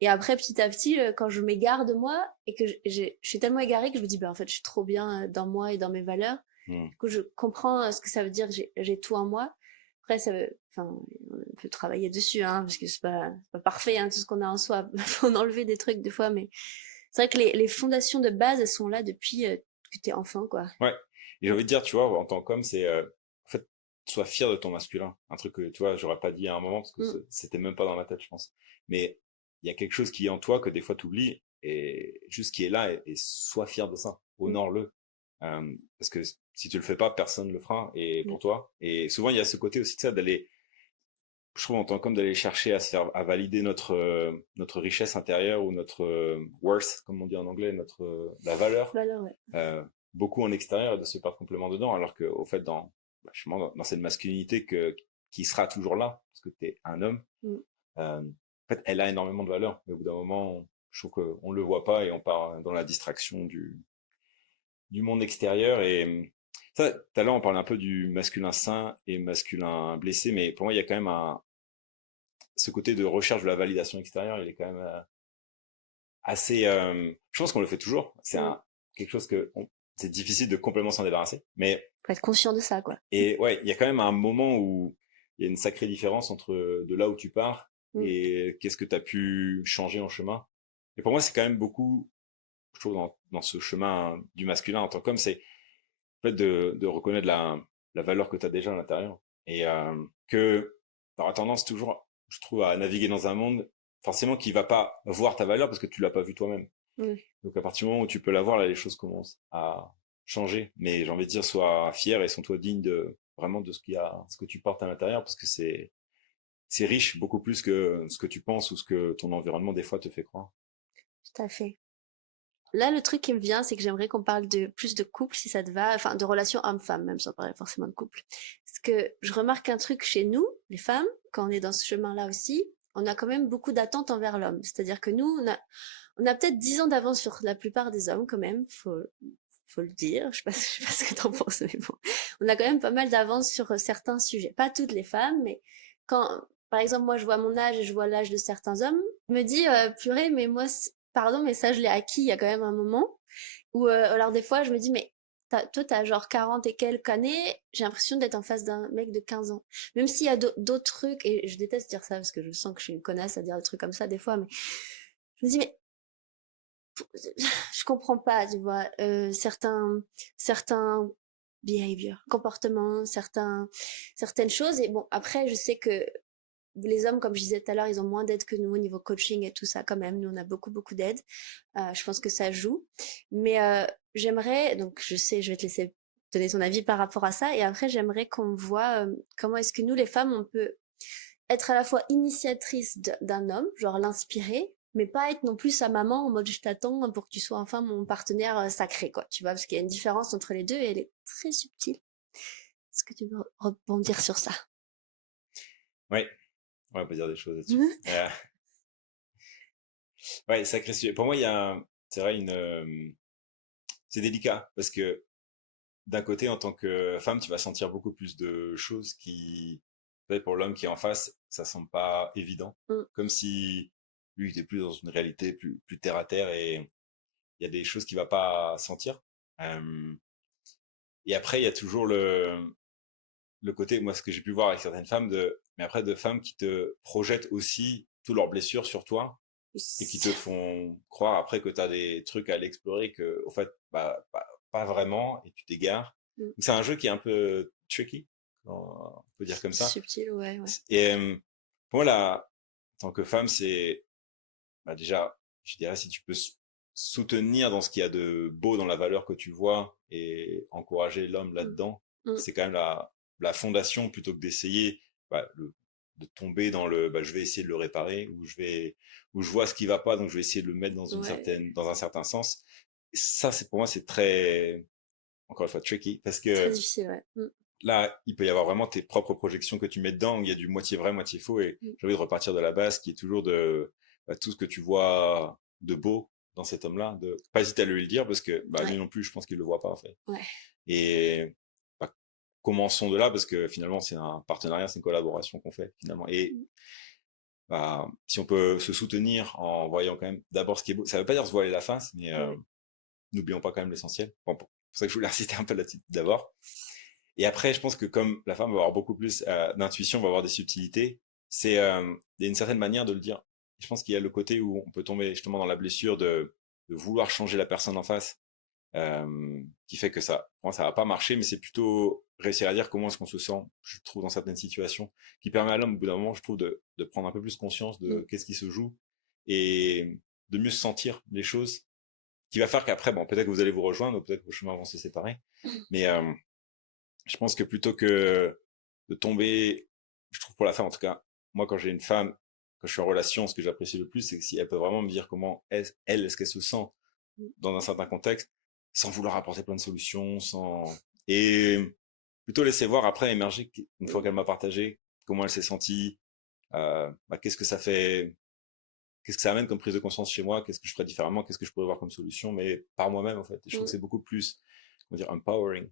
Et après, petit à petit, quand je m'égare de moi et que je suis tellement égarée que je me dis, bah, en fait, je suis trop bien dans moi et dans mes valeurs. Hmm. Du coup, je comprends ce que ça veut dire, j'ai tout en moi. Après, enfin, on peut travailler dessus, hein, parce que c'est pas parfait, hein, tout ce qu'on a en soi. Faut en enlever des trucs des fois, mais c'est vrai que les fondations de base, elles sont là depuis que t'es enfant, quoi. Ouais. Et j'ai envie de dire, tu vois, en tant qu'homme, c'est, en fait, sois fier de ton masculin. Un truc que, tu vois, j'aurais pas dit à un moment, parce que Mm. c'était même pas dans ma tête, je pense. Mais il y a quelque chose qui est en toi que des fois tu oublies, et juste qui est là, et sois fier de ça. Mm. Honore-le. Parce que si tu le fais pas, personne le fera, et pour Ouais. toi. Et souvent, il y a ce côté aussi de ça, je trouve, en tant qu'homme, d'aller chercher à valider notre richesse intérieure, ou notre worth, comme on dit en anglais, la valeur, Valeur, ouais. euh, beaucoup en extérieur, et de se perdre complètement dedans, alors que au fait, justement, dans cette masculinité qui sera toujours là, parce que tu es un homme, Mm. en fait, elle a énormément de valeur, mais au bout d'un moment, je trouve qu'on le voit pas, et on part dans la distraction du monde extérieur. Et ça, tout à l'heure, on parlait un peu du masculin sain et masculin blessé, mais pour moi, il y a quand même ce côté de recherche de la validation extérieure, il est quand même assez... je pense qu'on le fait toujours. Mm. Quelque chose c'est difficile de complètement s'en débarrasser. Mais, Faut être conscient de ça, quoi. et ouais, il y a quand même un moment où il y a une sacrée différence entre de là où tu pars Mm. et qu'est-ce que tu as pu changer en chemin. Et pour moi, c'est quand même beaucoup, je trouve, dans ce chemin du masculin en tant qu'homme, c'est en fait de reconnaître la valeur que tu as déjà à l'intérieur. Et que tu auras tendance toujours, je trouve, à naviguer dans un monde forcément qui va pas voir ta valeur parce que tu l'as pas vue toi-même. Mm. Donc à partir du moment où tu peux la voir, là, les choses commencent à changer. Mais j'ai envie de dire, sois fier et sens-toi digne vraiment de ce que tu portes à l'intérieur, parce que c'est riche beaucoup plus que ce que tu penses ou ce que ton environnement des fois te fait croire. Tout à fait. Là, le truc qui me vient, c'est que j'aimerais qu'on parle de plus de couple, si ça te va, enfin de relations homme-femme, même sans parler forcément de couple. Parce que je remarque un truc chez nous, les femmes, quand on est dans ce chemin-là aussi, on a quand même beaucoup d'attentes envers l'homme. C'est-à-dire que nous, on a peut-être 10 ans d'avance sur la plupart des hommes, quand même, faut le dire. Je sais pas ce que t'en penses, mais bon. On a quand même pas mal d'avance sur certains sujets. Pas toutes les femmes, mais quand, par exemple, moi, je vois mon âge et je vois l'âge de certains hommes, je me dis, purée, mais moi, pardon, mais ça, je l'ai acquis il y a quand même un moment. Ou alors des fois, je me dis, mais toi, t'as genre 40 et quelques années, j'ai l'impression d'être en face d'un mec de 15 ans. Même s'il y a d'autres trucs, et je déteste dire ça parce que je sens que je suis une connasse à dire des trucs comme ça des fois, mais je me dis, mais je comprends pas, tu vois, certains behaviors, comportements, certaines choses. Et bon, après, je sais que les hommes, comme je disais tout à l'heure, ils ont moins d'aide que nous au niveau coaching et tout ça quand même. Nous, on a beaucoup, beaucoup d'aide. Je pense que ça joue. Mais j'aimerais, donc je sais, je vais te laisser donner ton avis par rapport à ça. Et après, j'aimerais qu'on voit comment est-ce que nous, les femmes, on peut être à la fois initiatrice d'un homme, genre l'inspirer, mais pas être non plus sa maman en mode je t'attends pour que tu sois enfin mon partenaire sacré, quoi. Tu vois, parce qu'il y a une différence entre les deux et elle est très subtile. Est-ce que tu veux rebondir sur ça? Oui, on va dire des choses là-dessus. Ouais, sacré sujet. Pour moi, c'est vrai, c'est délicat parce que d'un côté, en tant que femme, tu vas sentir beaucoup plus de choses qui, peut-être pour l'homme qui est en face, ça semble pas évident. Mm. Comme si lui, il était plus dans une réalité plus terre à terre et il y a des choses qu'il va pas sentir. Euh, et après, il y a toujours le côté, moi, ce que j'ai pu voir avec certaines femmes, mais après, de femmes qui te projettent aussi toutes leurs blessures sur toi et qui te font croire après que tu as des trucs à aller explorer que, au fait, bah, pas vraiment et tu t'égares. Mm. Donc, c'est un jeu qui est un peu tricky, on peut dire comme ça. Subtil, ouais. Et pour moi, là, en tant que femme, c'est bah, déjà, je dirais, si tu peux soutenir dans ce qu'il y a de beau dans la valeur que tu vois et encourager l'homme Mm. là-dedans, Mm. c'est quand même la fondation plutôt que d'essayer bah, de tomber dans je vais essayer de le réparer ou je vois ce qui va pas donc je vais essayer de le mettre Ouais. dans un certain sens. Et ça, c'est pour moi, c'est très, encore une fois, tricky parce Très que difficile, ouais. Mm. là, il peut y avoir vraiment tes propres projections que tu mets dedans, où il y a du moitié vrai, moitié faux, et Mm. j'ai envie de repartir de la base, qui est toujours de bah, tout ce que tu vois de beau dans cet homme-là, de pas hésiter à lui le dire, parce que bah, lui Ouais. non plus, je pense qu'il le voit pas en fait. Ouais. Et bah, commençons de là, parce que finalement, c'est un partenariat, c'est une collaboration qu'on fait finalement. Et Mm. bah, si on peut se soutenir en voyant quand même d'abord ce qui est beau, ça veut pas dire se voiler la face, mais Ouais. n'oublions pas quand même l'essentiel. Bon, pour ça que je voulais insister un peu là-dessus d'abord. Et après, je pense que comme la femme va avoir beaucoup plus d'intuition, va avoir des subtilités, il y a une certaine manière de le dire. Je pense qu'il y a le côté où on peut tomber justement dans la blessure de vouloir changer la personne en face, qui fait que ça, pour moi, ça va pas marcher, mais c'est plutôt réussir à dire comment est-ce qu'on se sent, je trouve, dans certaines situations, qui permet à l'homme, au bout d'un moment, je trouve, de prendre un peu plus conscience Mm. de qu'est-ce qui se joue et de mieux sentir les choses, qui va faire qu'après, bon, peut-être que vous allez vous rejoindre, ou peut-être que vos chemins vont se séparer, mais je pense que plutôt que de tomber, je trouve pour la femme en tout cas, moi quand j'ai une femme, quand je suis en relation, ce que j'apprécie le plus, c'est que si elle peut vraiment me dire comment est-ce qu'elle se sent Mm. dans un certain contexte, sans vouloir apporter plein de solutions, et plutôt laisser voir après émerger une fois Mm. qu'elle m'a partagé comment elle s'est sentie, bah, qu'est-ce que ça amène comme prise de conscience chez moi, qu'est-ce que je ferais différemment, qu'est-ce que je pourrais voir comme solution, mais par moi-même en fait. Et je trouve que Mm. c'est beaucoup plus, comment dire, empowering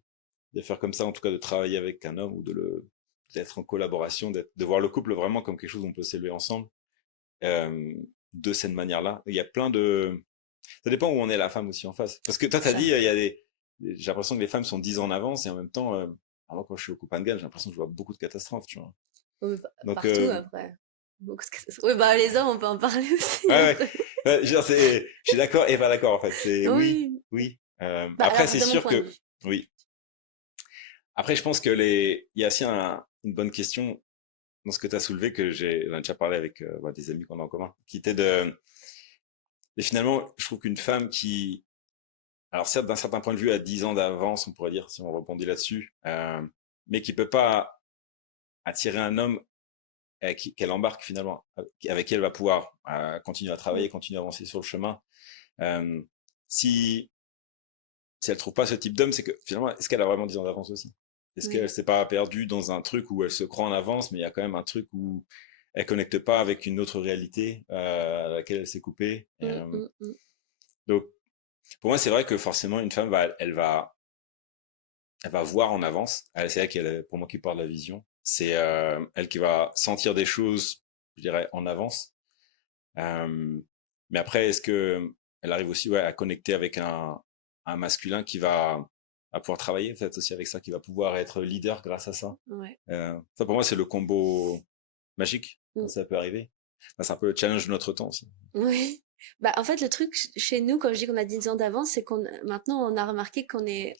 de faire comme ça, en tout cas de travailler avec un homme ou d'être en collaboration, de voir le couple vraiment comme quelque chose où on peut s'élever ensemble euh, de cette manière-là. Il y a plein de... Ça dépend où on est la femme aussi en face. Parce que toi, C'est t'as dit, ça. il y a j'ai l'impression que les femmes sont 10 ans en avance et en même temps, moi quand je suis au Copenhague, j'ai l'impression que je vois beaucoup de catastrophes, tu vois. Oui, Donc, partout après. Beaucoup de catastrophes. Oui, bah les hommes, on peut en parler aussi ouais, après. genre, je suis d'accord et pas d'accord en fait. C'est oui, Oui. oui. Bah Après, alors, c'est de mon sûr point de que, vue. oui. Après, je pense que il y a aussi une bonne question dans ce que tu as soulevé, que j'en ai déjà parlé avec bah, des amis qu'on a en commun, qui était et finalement, je trouve qu'une femme qui, alors certes, d'un certain point de vue, a 10 ans d'avance, on pourrait dire, si on rebondit là-dessus, mais qui peut pas attirer un homme qu'elle embarque finalement, avec qui elle va pouvoir continuer à Mm. travailler, continuer à avancer sur le chemin. Euh, si, si elle trouve pas ce type d'homme, c'est que finalement, est-ce qu'elle a vraiment 10 ans d'avance aussi? Est-ce qu'elle Oui. s'est pas perdue dans un truc où elle se croit en avance, mais il y a quand même un truc où elle connecte pas avec une autre réalité à laquelle elle s'est coupée. Mm, mm, mm. Donc, pour moi, c'est vrai que forcément, une femme elle va voir en avance. C'est elle qui, pour moi, qui porte la vision. C'est elle qui va sentir des choses, je dirais, en avance. Euh, mais après, est-ce que elle arrive aussi ouais, à connecter avec un masculin qui va pouvoir travailler peut-être aussi avec ça, qui va pouvoir être leader grâce à ça. Ouais. Ça pour moi c'est le combo magique quand Mm. ça peut arriver. Enfin, c'est un peu le challenge de notre temps aussi. Oui. Bah en fait, le truc chez nous, quand je dis qu'on a 10 ans d'avance, c'est qu'on maintenant on a remarqué qu'on est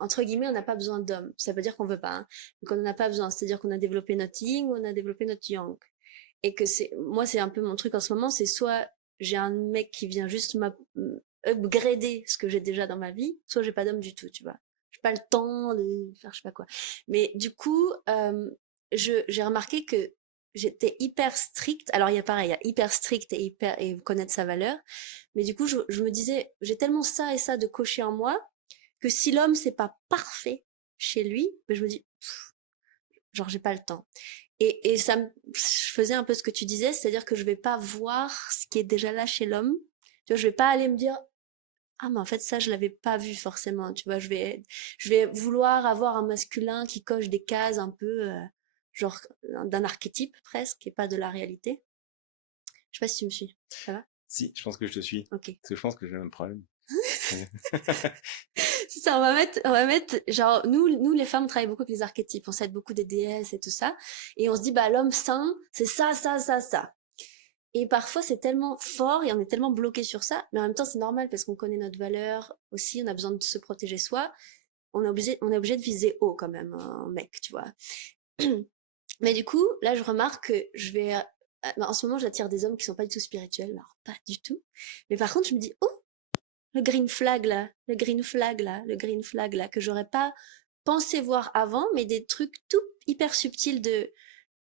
entre guillemets, on n'a pas besoin d'hommes. Ça veut dire qu'on veut pas, hein, mais qu'on n'en a pas besoin. C'est-à-dire qu'on a développé notre yin, on a développé notre yang. Et que moi, c'est un peu mon truc en ce moment, c'est soit j'ai un mec qui vient juste upgrader ce que j'ai déjà dans ma vie, soit j'ai pas d'homme du tout, tu vois. J'ai pas le temps de faire je sais pas quoi. Mais du coup, j'ai remarqué que j'étais hyper stricte. Alors il y a pareil, il y a hyper strict et connaître sa valeur. Mais du coup, je me disais, j'ai tellement ça et ça de cocher en moi que si l'homme c'est pas parfait chez lui, ben je me dis, genre j'ai pas le temps. Et je faisais un peu ce que tu disais, c'est-à-dire que je vais pas voir ce qui est déjà là chez l'homme. Tu vois, je vais pas aller me dire, ah, mais en fait, ça, je l'avais pas vu forcément, tu vois. Je vais vouloir avoir un masculin qui coche des cases un peu, genre, d'un archétype presque, et pas de la réalité. Je sais pas si tu me suis. Ça va? Si, je pense que je te suis. Ok. Parce que je pense que j'ai le même problème. C'est ça, on va mettre, genre, nous, les femmes, on travaille beaucoup avec les archétypes. On s'aide beaucoup des déesses et tout ça. Et on se dit, bah, l'homme saint, c'est ça, ça, ça, ça. Et parfois, c'est tellement fort et on est tellement bloqué sur ça. Mais en même temps, c'est normal parce qu'on connaît notre valeur aussi. On a besoin de se protéger soi. On est obligé de viser haut quand même, un mec, tu vois. Mais du coup, là, je remarque que en ce moment, j'attire des hommes qui sont pas du tout spirituels. Alors, pas du tout. Mais par contre, je me dis, oh, le green flag là, le green flag là, le green flag là, que j'aurais pas pensé voir avant, mais des trucs tout hyper subtils de,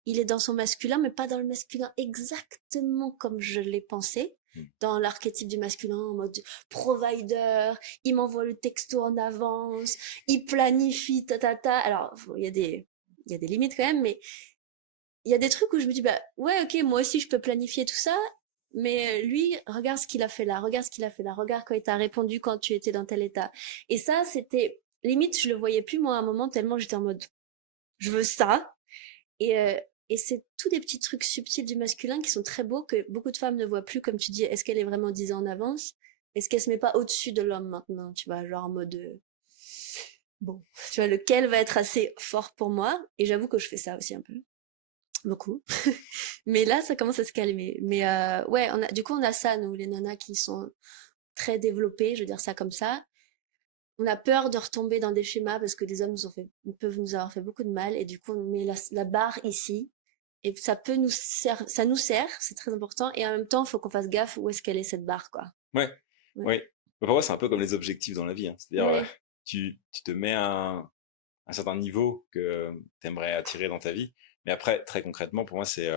il est dans son masculin, mais pas dans le masculin exactement comme je l'ai pensé, dans l'archétype du masculin, en mode provider, il m'envoie le texto en avance, il planifie, ta ta ta. Alors, il y a des limites quand même, mais il y a des trucs où je me dis, bah ouais, ok, moi aussi je peux planifier tout ça, mais lui, regarde ce qu'il a fait là, regarde ce qu'il a fait là, regarde quand il t'a répondu quand tu étais dans tel état. Et ça, c'était, limite, je le voyais plus moi à un moment, tellement j'étais en mode, je veux ça. Et, euh, et c'est tous des petits trucs subtils du masculin qui sont très beaux, que beaucoup de femmes ne voient plus, comme tu dis, est-ce qu'elle est vraiment 10 ans en avance? Est-ce qu'elle se met pas au-dessus de l'homme maintenant, tu vois, genre en mode, bon, tu vois, lequel va être assez fort pour moi? Et j'avoue que je fais ça aussi un peu. Beaucoup. Mais là, ça commence à se calmer. Mais ouais, du coup, on a ça, nous, les nanas qui sont très développées, je veux dire ça comme ça. On a peur de retomber dans des schémas parce que les hommes peuvent nous avoir fait beaucoup de mal. Et du coup, on met la barre ici. Et ça peut ça nous sert, c'est très important. Et en même temps, il faut qu'on fasse gaffe où est-ce qu'elle est cette barre, quoi. Ouais, Ouais. ouais. Pour moi, c'est un peu comme les objectifs dans la vie, hein. C'est-à-dire, Ouais. tu te mets un certain niveau que tu aimerais attirer dans ta vie. Mais après, très concrètement, pour moi, c'est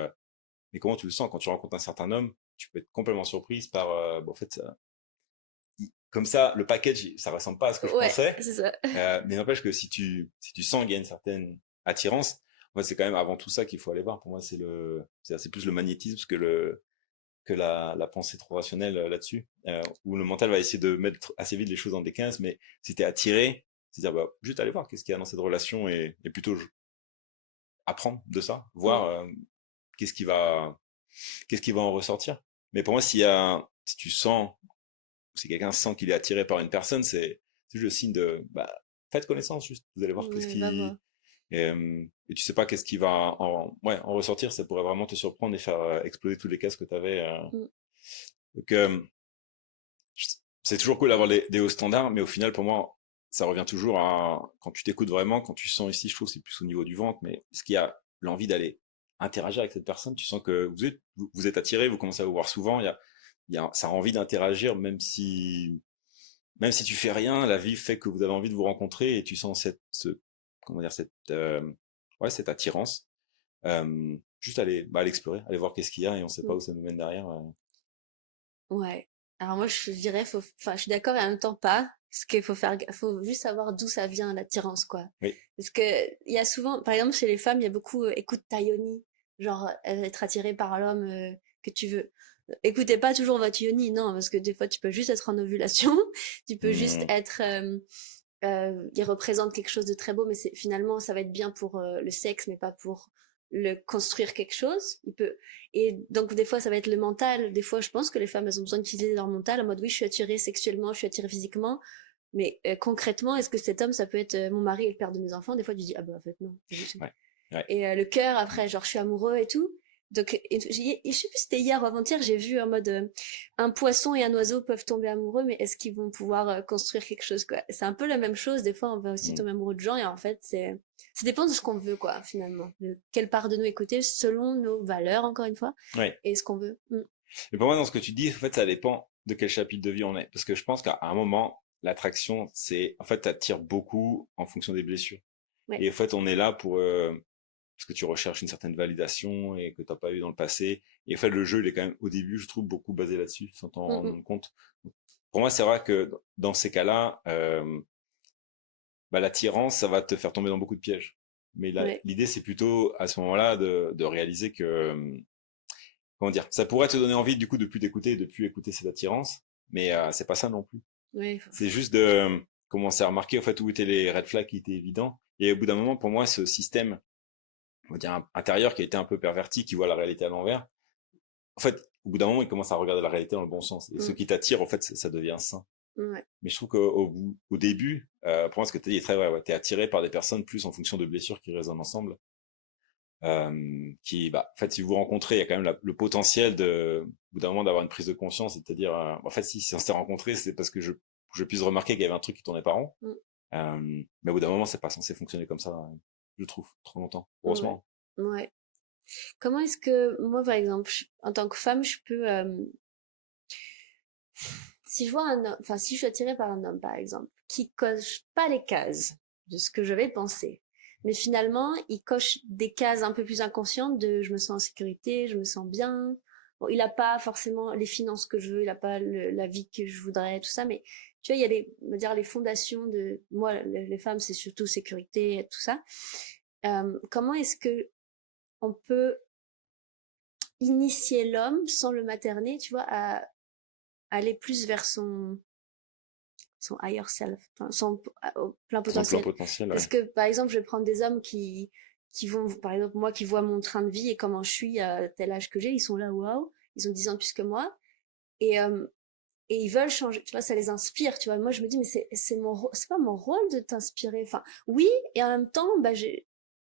mais comment tu le sens quand tu rencontres un certain homme, tu peux être complètement surprise par bon, en fait comme ça le package ça ressemble pas à ce que je Ouais, pensais, c'est ça. mais n'empêche que si tu sens qu'il y a une certaine attirance, moi c'est quand même avant tout ça qu'il faut aller voir. Pour moi, c'est plus le magnétisme que la pensée trop rationnelle là-dessus, où le mental va essayer de mettre assez vite les choses dans des cases. Mais si tu es attiré, c'est-à-dire bah, juste aller voir qu'est-ce qu'il y a dans cette relation, et plutôt apprendre de ça, voir Mm. qu'est-ce qui va qu'est-ce qui va en ressortir. Mais pour moi, si tu sens, si quelqu'un sent qu'il est attiré par une personne, c'est juste le signe de, bah, faites connaissance juste. Vous allez voir qu'est-ce Ouais, va voir. qui, et tu sais pas qu'est-ce qui va ouais, en ressortir. Ça pourrait vraiment te surprendre et faire exploser tous les casques que tu avais. Mm. Donc, c'est toujours cool d'avoir des hauts standards, mais au final, pour moi, ça revient toujours à, quand tu t'écoutes vraiment, quand tu sens ici, je trouve, c'est plus au niveau du ventre, mais est-ce qu'il y a l'envie d'aller interagir avec cette personne? Tu sens que vous êtes attiré, vous commencez à vous voir souvent, ça a envie d'interagir, même si tu fais rien, la vie fait que vous avez envie de vous rencontrer et tu sens comment dire, ouais, cette attirance. Juste aller explorer, aller voir qu'est-ce qu'il y a, et on sait pas Mm. où ça nous mène derrière. Ouais. Alors moi, je dirais, enfin, je suis d'accord et en même temps pas. Parce qu'il faut juste savoir d'où ça vient, l'attirance, quoi. Oui. Parce que, il y a souvent, par exemple, chez les femmes, il y a beaucoup, écoute ta yoni. Genre, être attirée par l'homme, que tu veux. Écoutez pas toujours votre yoni, non, parce que des fois, tu peux juste être en ovulation. Tu peux juste Mmh. être, il représente quelque chose de très beau, mais finalement, ça va être bien pour le sexe, mais pas pour le construire quelque chose. Et donc, des fois, ça va être le mental. Des fois, je pense que les femmes, elles ont besoin d'utiliser leur mental en mode, oui, je suis attirée sexuellement, je suis attirée physiquement. Mais concrètement, est-ce que cet homme, ça peut être mon mari et le père de mes enfants? Des fois, tu dis, ah bah, en fait, non, pas du tout. Ouais. Ouais. Et le cœur, après, genre, je suis amoureux et tout. Donc, je sais plus si c'était hier ou avant-hier, j'ai vu en mode un poisson et un oiseau peuvent tomber amoureux, mais est-ce qu'ils vont pouvoir construire quelque chose, quoi? C'est un peu la même chose. Des fois, on va aussi Mmh. tomber amoureux de gens et en fait, ça dépend de ce qu'on veut, quoi, finalement. De quelle part de nous écouter selon nos valeurs, encore une fois, Ouais. et ce qu'on veut. Mm. Mais pour moi, dans ce que tu dis, en fait, ça dépend de quel chapitre de vie on est. Parce que je pense qu'à un moment, l'attraction, en fait, t'attires beaucoup en fonction des blessures. Ouais. Et en fait, on est là parce que tu recherches une certaine validation et que t'as pas eu dans le passé. Et en fait, le jeu, il est quand même, au début, je trouve, beaucoup basé là-dessus, sans t'en Mm, mm. rendre compte. Pour moi, c'est vrai que dans ces cas-là, bah, l'attirance, ça va te faire tomber dans beaucoup de pièges. Mais Ouais. l'idée, c'est plutôt à ce moment-là de réaliser que, comment dire, ça pourrait te donner envie du coup de plus t'écouter et de plus écouter cette attirance, mais c'est pas ça non plus. Oui. C'est juste de commencer à remarquer, en fait, où étaient les red flags qui étaient évidents. Et au bout d'un moment, pour moi, ce système, on va dire, intérieur qui a été un peu perverti, qui voit la réalité à l'envers, en fait, au bout d'un moment, il commence à regarder la réalité dans le bon sens. Et ce Mm. qui t'attire, en fait, ça devient sain. Ouais. Mais je trouve au début, pour moi, ce que tu as dit est très vrai. Ouais, tu es attiré par des personnes plus en fonction de blessures qui résonnent ensemble. En fait, si vous vous rencontrez, il y a quand même le potentiel au bout d'un moment d'avoir une prise de conscience, c'est-à-dire, en fait, si on s'est rencontrés, c'est parce que je puisse remarquer qu'il y avait un truc qui tournait pas rond. Mm. Mais au bout d'un moment, c'est pas censé fonctionner comme ça, je trouve, trop longtemps. Ouais. Heureusement. Ouais. Comment est-ce que moi, par exemple, en tant que femme, je peux, si je vois un homme, enfin, si je suis attirée par un homme, par exemple, qui coche pas les cases de ce que je vais penser, mais finalement, il coche des cases un peu plus inconscientes de je me sens en sécurité, je me sens bien. Bon, il a pas forcément les finances que je veux, il a pas la vie que je voudrais, tout ça, mais tu vois, il y a on va dire, les fondations de, moi, les femmes, c'est surtout sécurité, tout ça. Comment est-ce que on peut initier l'homme sans le materner, tu vois, à aller plus vers son higher self, enfin, son au plein Son plein potentiel. potentiel, Parce ouais. que, par exemple, je vais prendre des hommes qui vont, par exemple, moi qui vois mon train de vie et comment je suis à tel âge que j'ai, ils sont là, waouh, ils ont 10 ans de plus que moi, et, euh, et ils veulent changer, tu vois, ça les inspire, tu vois. Moi, je me dis, mais c'est pas mon rôle de t'inspirer. Enfin, oui, et en même temps, bah,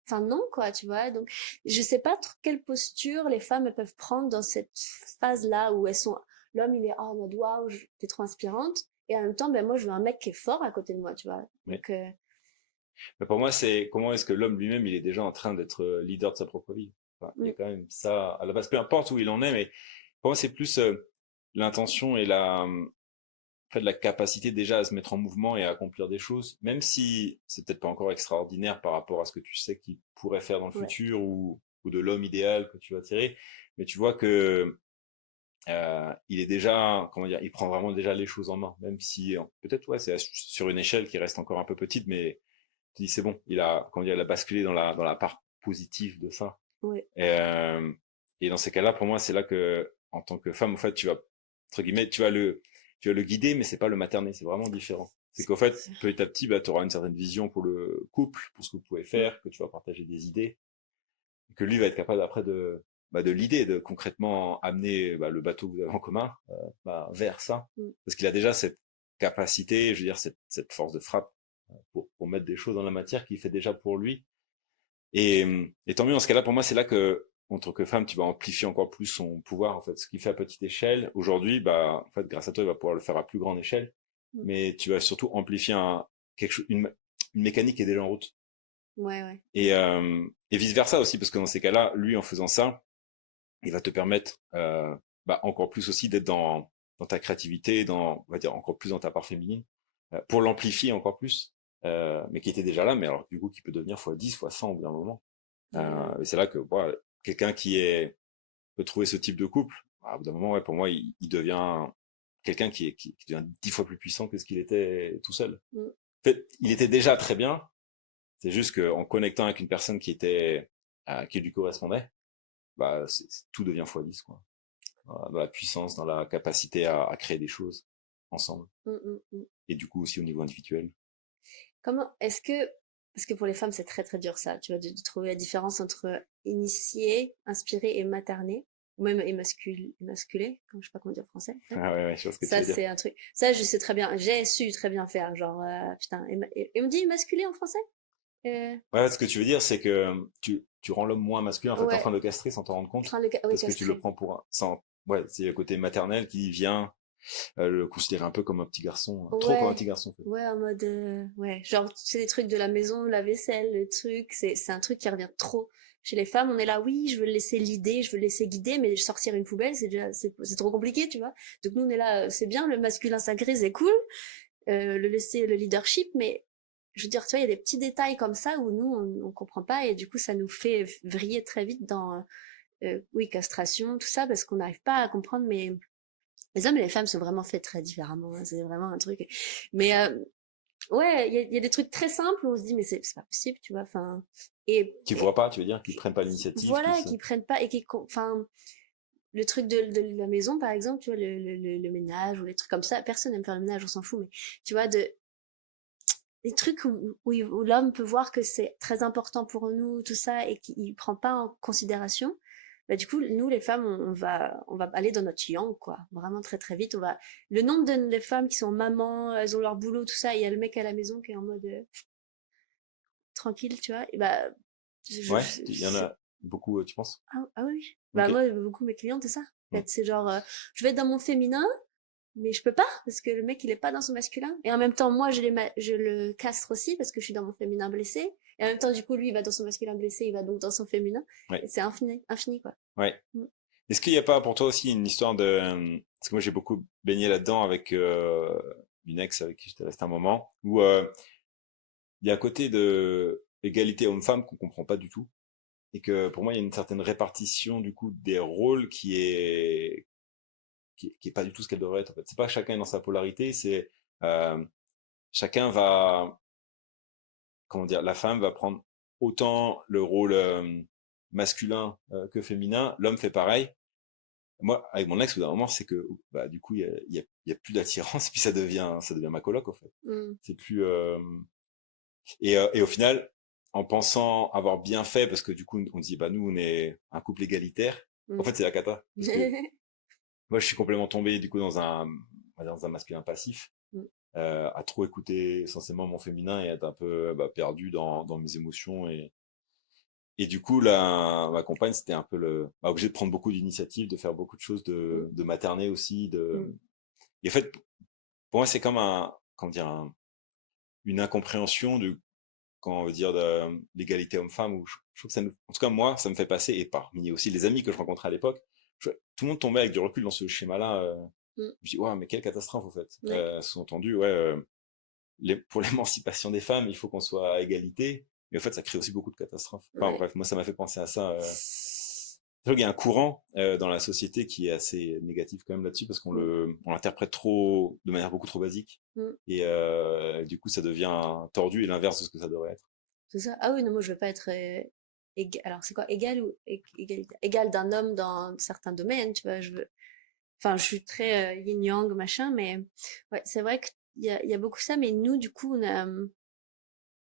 enfin, non, quoi, tu vois. Donc, je sais pas trop quelle posture les femmes elles peuvent prendre dans cette phase-là où l'homme, il est, oh, en mode, waouh, t'es trop inspirante. Et en même temps, ben, moi, je veux un mec qui est fort à côté de moi, tu vois. Mais, Donc, mais pour moi, c'est comment est-ce que l'homme lui-même, il est déjà en train d'être leader de sa propre vie. Enfin, il y a mm, quand même ça à la base, peu importe où il en est, mais pour moi, c'est plus l'intention et en fait, la capacité déjà à se mettre en mouvement et à accomplir des choses, même si c'est peut-être pas encore extraordinaire par rapport à ce que tu sais qu'il pourrait faire dans le ouais, futur ou de l'homme idéal que tu vas tirer, mais tu vois que il est déjà, comment dire, il prend vraiment déjà les choses en main, même si peut-être ouais, c'est sur une échelle qui reste encore un peu petite, mais tu dis c'est bon, comment dire, il a basculé dans la part positive de ça. ouais, Et, euh, et dans ces cas-là, pour moi, c'est là que, en tant que femme, en fait, tu vas, entre guillemets, tu vas le guider, mais c'est pas le materner, c'est vraiment différent. C'est qu'en fait, petit à petit, bah, tu auras une certaine vision pour le couple, pour ce que vous pouvez mm, faire, que tu vas partager des idées, que lui va être capable après de l'idée, de concrètement amener le bateau que vous avez en commun vers ça. mm, Parce qu'il a déjà cette capacité, je veux dire, cette force de frappe pour mettre des choses dans la matière qu'il fait déjà pour lui. Et tant mieux, dans ce cas-là, pour moi, c'est là que, en tant que femme, tu vas amplifier encore plus son pouvoir, en fait. Ce qu'il fait à petite échelle, aujourd'hui, en fait, grâce à toi, il va pouvoir le faire à plus grande échelle. mm. Mais tu vas surtout amplifier quelque chose, une mécanique qui est déjà en route. Ouais, ouais, Et vice versa aussi, parce que dans ces cas-là, lui, en faisant ça, il va te permettre, encore plus aussi d'être dans ta créativité, on va dire, encore plus dans ta part féminine, pour l'amplifier encore plus, mais qui était déjà là, mais alors, du coup, qui peut devenir fois 10 fois 100 au bout d'un moment. ouais, Et c'est là que quelqu'un peut trouver ce type de couple, au bout d'un moment, ouais, pour moi, il devient quelqu'un qui devient 10 fois plus puissant que ce qu'il était tout seul. mm. En fait, il était déjà très bien, c'est juste qu'en connectant avec une personne qui lui correspondait, tout devient fois 10, quoi. Dans la puissance, dans la capacité à créer des choses ensemble. Mm, mm, mm. Et du coup aussi au niveau individuel. Comment est-ce que, parce que pour les femmes c'est très très dur ça, tu vois, de trouver la différence entre initier, inspirer et materner, ou même émasculer, comme je sais pas comment dire en français. En fait. Ah ouais, ouais, je vois ce que tu Ça veux dire. c'est un truc, ça je sais très bien, j'ai su très bien faire, genre putain, et on dit émasculer en français? Ouais, ce que tu veux dire, c'est que tu rends l'homme moins masculin. En fait, t'es en Ouais, train de le castrer sans t'en rendre compte. oui, Parce que tu le castrer. prends ouais, c'est le côté maternel qui vient le considérer un peu comme un petit garçon. Trop comme un Ouais, petit garçon, en fait. ouais, en mode, ouais, genre, c'est des trucs de la maison, la vaisselle, le truc, c'est un truc qui revient trop. Chez les femmes, on est là, oui, je veux le laisser leader, je veux le laisser guider, mais sortir une poubelle, c'est trop compliqué, tu vois. Donc nous, on est là, c'est bien, le masculin sacré, c'est cool, le laisser le leadership, mais je veux dire, tu vois, il y a des petits détails comme ça où nous, on comprend pas, et du coup, ça nous fait vriller très vite dans, oui, castration, tout ça, parce qu'on n'arrive pas à comprendre, mais les hommes et les femmes sont vraiment faits très différemment, hein, c'est vraiment un truc. Mais ouais, il y a des trucs très simples où on se dit mais c'est pas possible, tu vois. Et, Qui et voient pas, tu veux dire, qui prennent pas l'initiative, voilà, qui prennent pas et qui, enfin, le truc de la maison, par exemple, tu vois, le ménage ou les trucs comme ça, personne n'aime faire le ménage, on s'en fout, mais tu vois, des trucs où l'homme peut voir que c'est très important pour nous, tout ça, et qu'il prend pas en considération, bah, du coup, nous, les femmes, on va aller dans notre yang, quoi. Vraiment très, très vite. Le nombre de femmes qui sont mamans, elles ont leur boulot, tout ça, et il y a le mec à la maison qui est en mode tranquille, tu vois, et bah, Ouais, il y en a beaucoup, tu penses? ah oui, oui. Bah, Ok. moi, beaucoup mes clientes, c'est ça. En Hmm. fait, c'est genre, je vais être dans mon féminin, mais je peux pas parce que le mec il est pas dans son masculin et en même temps moi je le castre aussi parce que je suis dans mon féminin blessé et en même temps du coup lui il va dans son masculin blessé, il va donc dans son féminin Ouais. et c'est infini infini quoi. Ouais. Mm. Est-ce qu'il n'y a pas pour toi aussi une histoire de... Parce que moi j'ai beaucoup baigné là-dedans avec une ex avec qui j'étais resté un moment, où il y a à côté de égalité homme-femme qu'on comprend pas du tout, et que pour moi il y a une certaine répartition du coup des rôles qui est pas du tout ce qu'elle devrait être en fait. C'est pas que chacun est dans sa polarité, c'est euh, chacun va, comment dire, la femme va prendre autant le rôle masculin que féminin, l'homme fait pareil. Moi, avec mon ex, au bout d'un moment, c'est que bah, du coup, il y a plus d'attirance, puis ça devient ma coloc, en fait. Mm. C'est plus et au final, en pensant avoir bien fait, parce que du coup, on dit bah nous, on est un couple égalitaire. En Mm. fait, c'est la cata, parce que moi, je suis complètement tombé du coup dans un masculin passif, Mm. à trop écouter essentiellement mon féminin et être un peu bah, perdu dans mes émotions et du coup, ma compagne, c'était un peu obligé de prendre beaucoup d'initiatives, de faire beaucoup de choses, Mm. de materner aussi, Mm. et en fait, pour moi, c'est comme comment dire, une incompréhension de, quand on veut dire de l'égalité homme-femme, où je trouve que en tout cas, moi, ça me fait passer, et parmi aussi les amis que je rencontrais à l'époque, tout le monde tombait avec du recul dans ce schéma-là, Mm. je dis, ouais, mais quelle catastrophe, en fait. Ouais. Sous-entendu, ouais, pour l'émancipation des femmes, il faut qu'on soit à égalité. Mais en fait, ça crée aussi beaucoup de catastrophes. Enfin Ouais. bref, moi, ça m'a fait penser à ça. Je trouve qu'il y a un courant dans la société qui est assez négatif quand même là-dessus parce Mm. on l'interprète trop, de manière beaucoup trop basique. Mm. Et du coup, ça devient tordu et l'inverse de ce que ça devrait être. C'est ça. Ah oui, non, moi je veux pas être alors c'est quoi égal ou égal d'un homme dans certains domaines, tu vois, enfin je suis très yin yang machin, mais ouais, c'est vrai qu'il y a beaucoup ça, mais nous du coup on a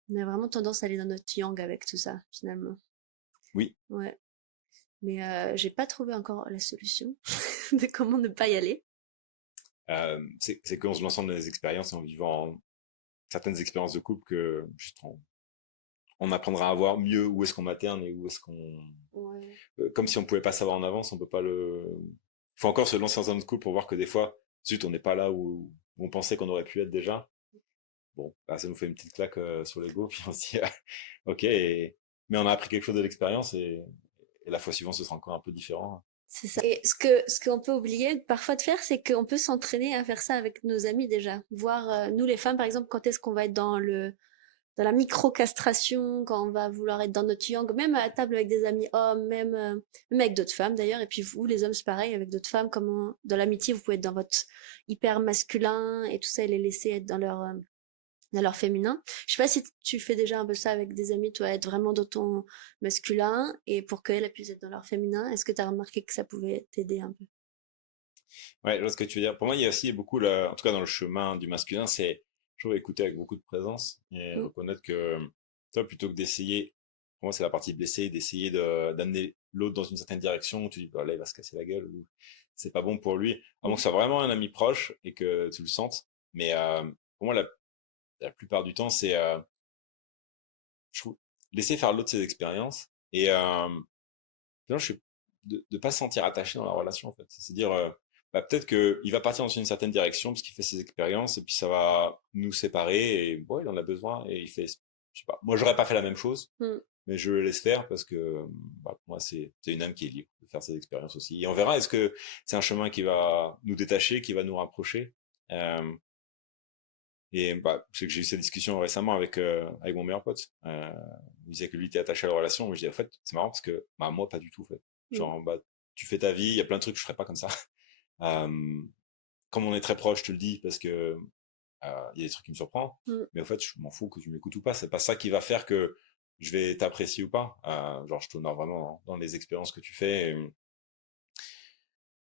vraiment tendance à aller dans notre yang avec tout ça finalement. Oui, Ouais. Mais j'ai pas trouvé encore la solution de comment ne pas y aller. c'est qu'en se lançant dans des expériences et en vivant certaines expériences de couple que juste on apprendra à voir mieux où est-ce qu'on materne et où est-ce qu'on Ouais. comme si on pouvait pas savoir en avance, on peut pas faut encore se lancer dans un couple pour voir que des fois, zut, on n'est pas là où on pensait qu'on aurait pu être déjà. Bon, bah, ça nous fait une petite claque sur l'ego, puis on se dit, ah, ok, mais on a appris quelque chose de l'expérience et la fois suivante, ce sera encore un peu différent. C'est ça. Et ce qu'on peut oublier parfois de faire, c'est qu'on peut s'entraîner à faire ça avec nos amis déjà. Voir, nous les femmes par exemple, quand est-ce qu'on va être dans la micro-castration, quand on va vouloir être dans notre yang, même à la table avec des amis hommes, même avec d'autres femmes d'ailleurs. Et puis vous, les hommes, c'est pareil, avec d'autres femmes, comment, dans l'amitié, vous pouvez être dans votre hyper masculin et tout ça, et les laisser être dans leur féminin. Je sais pas si tu fais déjà un peu ça avec des amis, toi, être vraiment dans ton masculin et pour qu'elles puissent être dans leur féminin. Est-ce que tu as remarqué que ça pouvait t'aider un peu? Ouais, je vois ce que tu veux dire. Pour moi, il y a aussi beaucoup, en tout cas dans le chemin du masculin, c'est toujours écouter avec beaucoup de présence et Mm. reconnaître que, toi, plutôt que d'essayer, pour moi, c'est la partie blessée, d'essayer d'amener l'autre dans une certaine direction où tu dis, bah, là, il va se casser la gueule ou c'est pas bon pour lui. À moins que ce soit vraiment un ami proche et que tu le sentes. Mais pour moi, la plupart du temps, c'est je trouve, laisser faire l'autre ses expériences et non, de pas se sentir attaché dans la relation en fait. C'est dire bah, peut-être que il va partir dans une certaine direction parce qu'il fait ses expériences et puis ça va nous séparer et bon, il en a besoin et il fait je sais pas. Moi, j'aurais pas fait la même chose, Mm. mais je le laisse faire parce que bah, pour moi c'est une âme qui est libre de faire ses expériences aussi. Et on verra est-ce que c'est un chemin qui va nous détacher, qui va nous rapprocher. Euh, et bah, je sais que j'ai eu cette discussion récemment avec mon meilleur pote. Il disait que lui était attaché à la relation. Moi, je dis en fait, c'est marrant parce que bah, moi, pas du tout. En fait. Mm. Genre, bah, tu fais ta vie, il y a plein de trucs que je ferais pas comme ça. Euh, Comme on est très proche, je te le dis parce que il y a des trucs qui me surprennent. Mm. Mais en fait, je m'en fous que tu m'écoutes ou pas. C'est pas ça qui va faire que je vais t'apprécier ou pas. Genre, je t'honore vraiment dans les expériences que tu fais.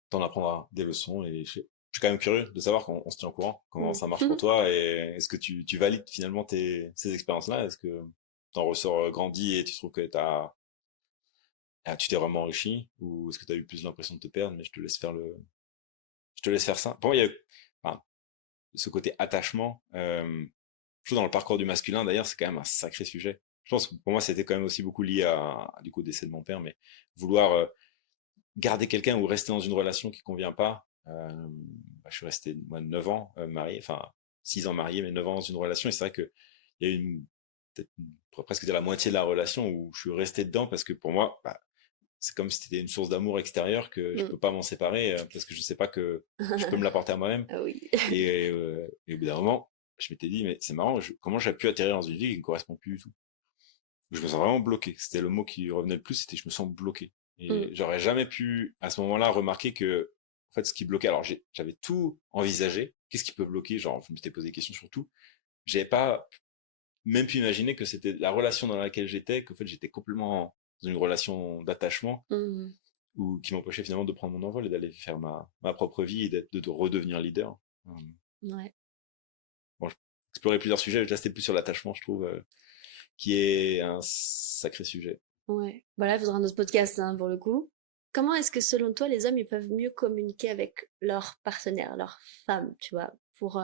t'en apprendras des leçons et je suis quand même curieux de savoir qu'on se tient au courant, comment Mm. ça marche pour toi et est-ce que tu valides finalement ces expériences-là? Est-ce que t'en ressors grandi et tu trouves que tu t'es vraiment enrichi ou est-ce que tu as eu plus l'impression de te perdre? Mais je te laisse faire ça. Pour moi, il y a enfin, ce côté attachement. Je trouve dans le parcours du masculin, d'ailleurs, c'est quand même un sacré sujet. Je pense que pour moi, c'était quand même aussi beaucoup lié du coup, au décès de mon père, mais vouloir garder quelqu'un ou rester dans une relation qui convient pas. Je suis resté, moi, 9 ans marié, enfin, 6 ans marié, mais 9 ans dans une relation, et c'est vrai que il y a eu peut-être, on pourrait presque dire la moitié de la relation où je suis resté dedans parce que pour moi, c'est comme si c'était une source d'amour extérieure que je Mm. peux pas m'en séparer parce que je sais pas que je peux me l'apporter à moi-même. Ah oui. Et au bout d'un moment, je m'étais dit, mais c'est marrant, comment j'ai pu atterrir dans une vie qui ne correspond plus du tout. Je me sens vraiment bloqué. C'était le mot qui revenait le plus, c'était je me sens bloqué. Mm. Et j'aurais jamais pu, à ce moment-là, remarquer que, en fait, ce qui bloquait, alors j'avais tout envisagé. Qu'est-ce qui peut bloquer? Genre, je me suis posé des questions sur tout. J'avais pas même pu imaginer que c'était la relation dans laquelle j'étais, qu'en fait, j'étais complètement dans une relation d'attachement Mm. ou qui m'empêchait finalement de prendre mon envol et d'aller faire ma propre vie et de redevenir leader. Ouais. Bon, explorer plusieurs sujets, là c'était plus sur l'attachement, je trouve, qui est un sacré sujet. Ouais. Voilà, il faudra un autre podcast, hein, pour le coup. Comment est-ce que selon toi, les hommes, ils peuvent mieux communiquer avec leur partenaire, leur femme, tu vois, pour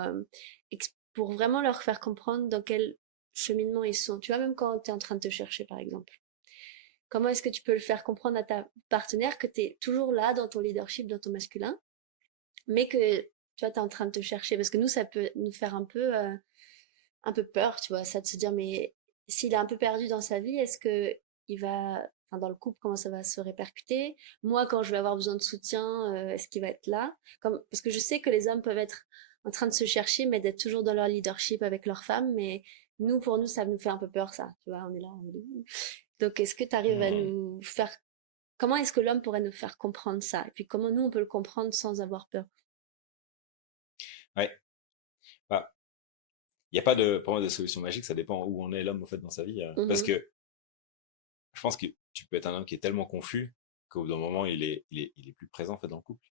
vraiment leur faire comprendre dans quel cheminement ils sont, tu vois, même quand tu es en train de te chercher, par exemple. Comment est-ce que tu peux le faire comprendre à ta partenaire que tu es toujours là dans ton leadership, dans ton masculin, mais que tu vois, tu es en train de te chercher? Parce que nous, ça peut nous faire un peu peur, tu vois, ça de se dire, mais s'il est un peu perdu dans sa vie, est-ce que il va, enfin, dans le couple, comment ça va se répercuter? Moi, quand je vais avoir besoin de soutien, est-ce qu'il va être là? Parce que je sais que les hommes peuvent être en train de se chercher, mais d'être toujours dans leur leadership avec leur femme, mais nous, pour nous, ça nous fait un peu peur, ça, tu vois, on est là, on est... Donc, est-ce que tu arrives à Hmm. nous faire, comment est-ce que l'homme pourrait nous faire comprendre ça? Et puis, comment nous, on peut le comprendre sans avoir peur? Ouais. Bah, il n'y a pas pour moi de solution magique, ça dépend où on est l'homme au fait dans sa vie. Parce Mhm. que je pense que tu peux être un homme qui est tellement confus qu'au bout d'un moment, il est plus présent en fait dans le couple.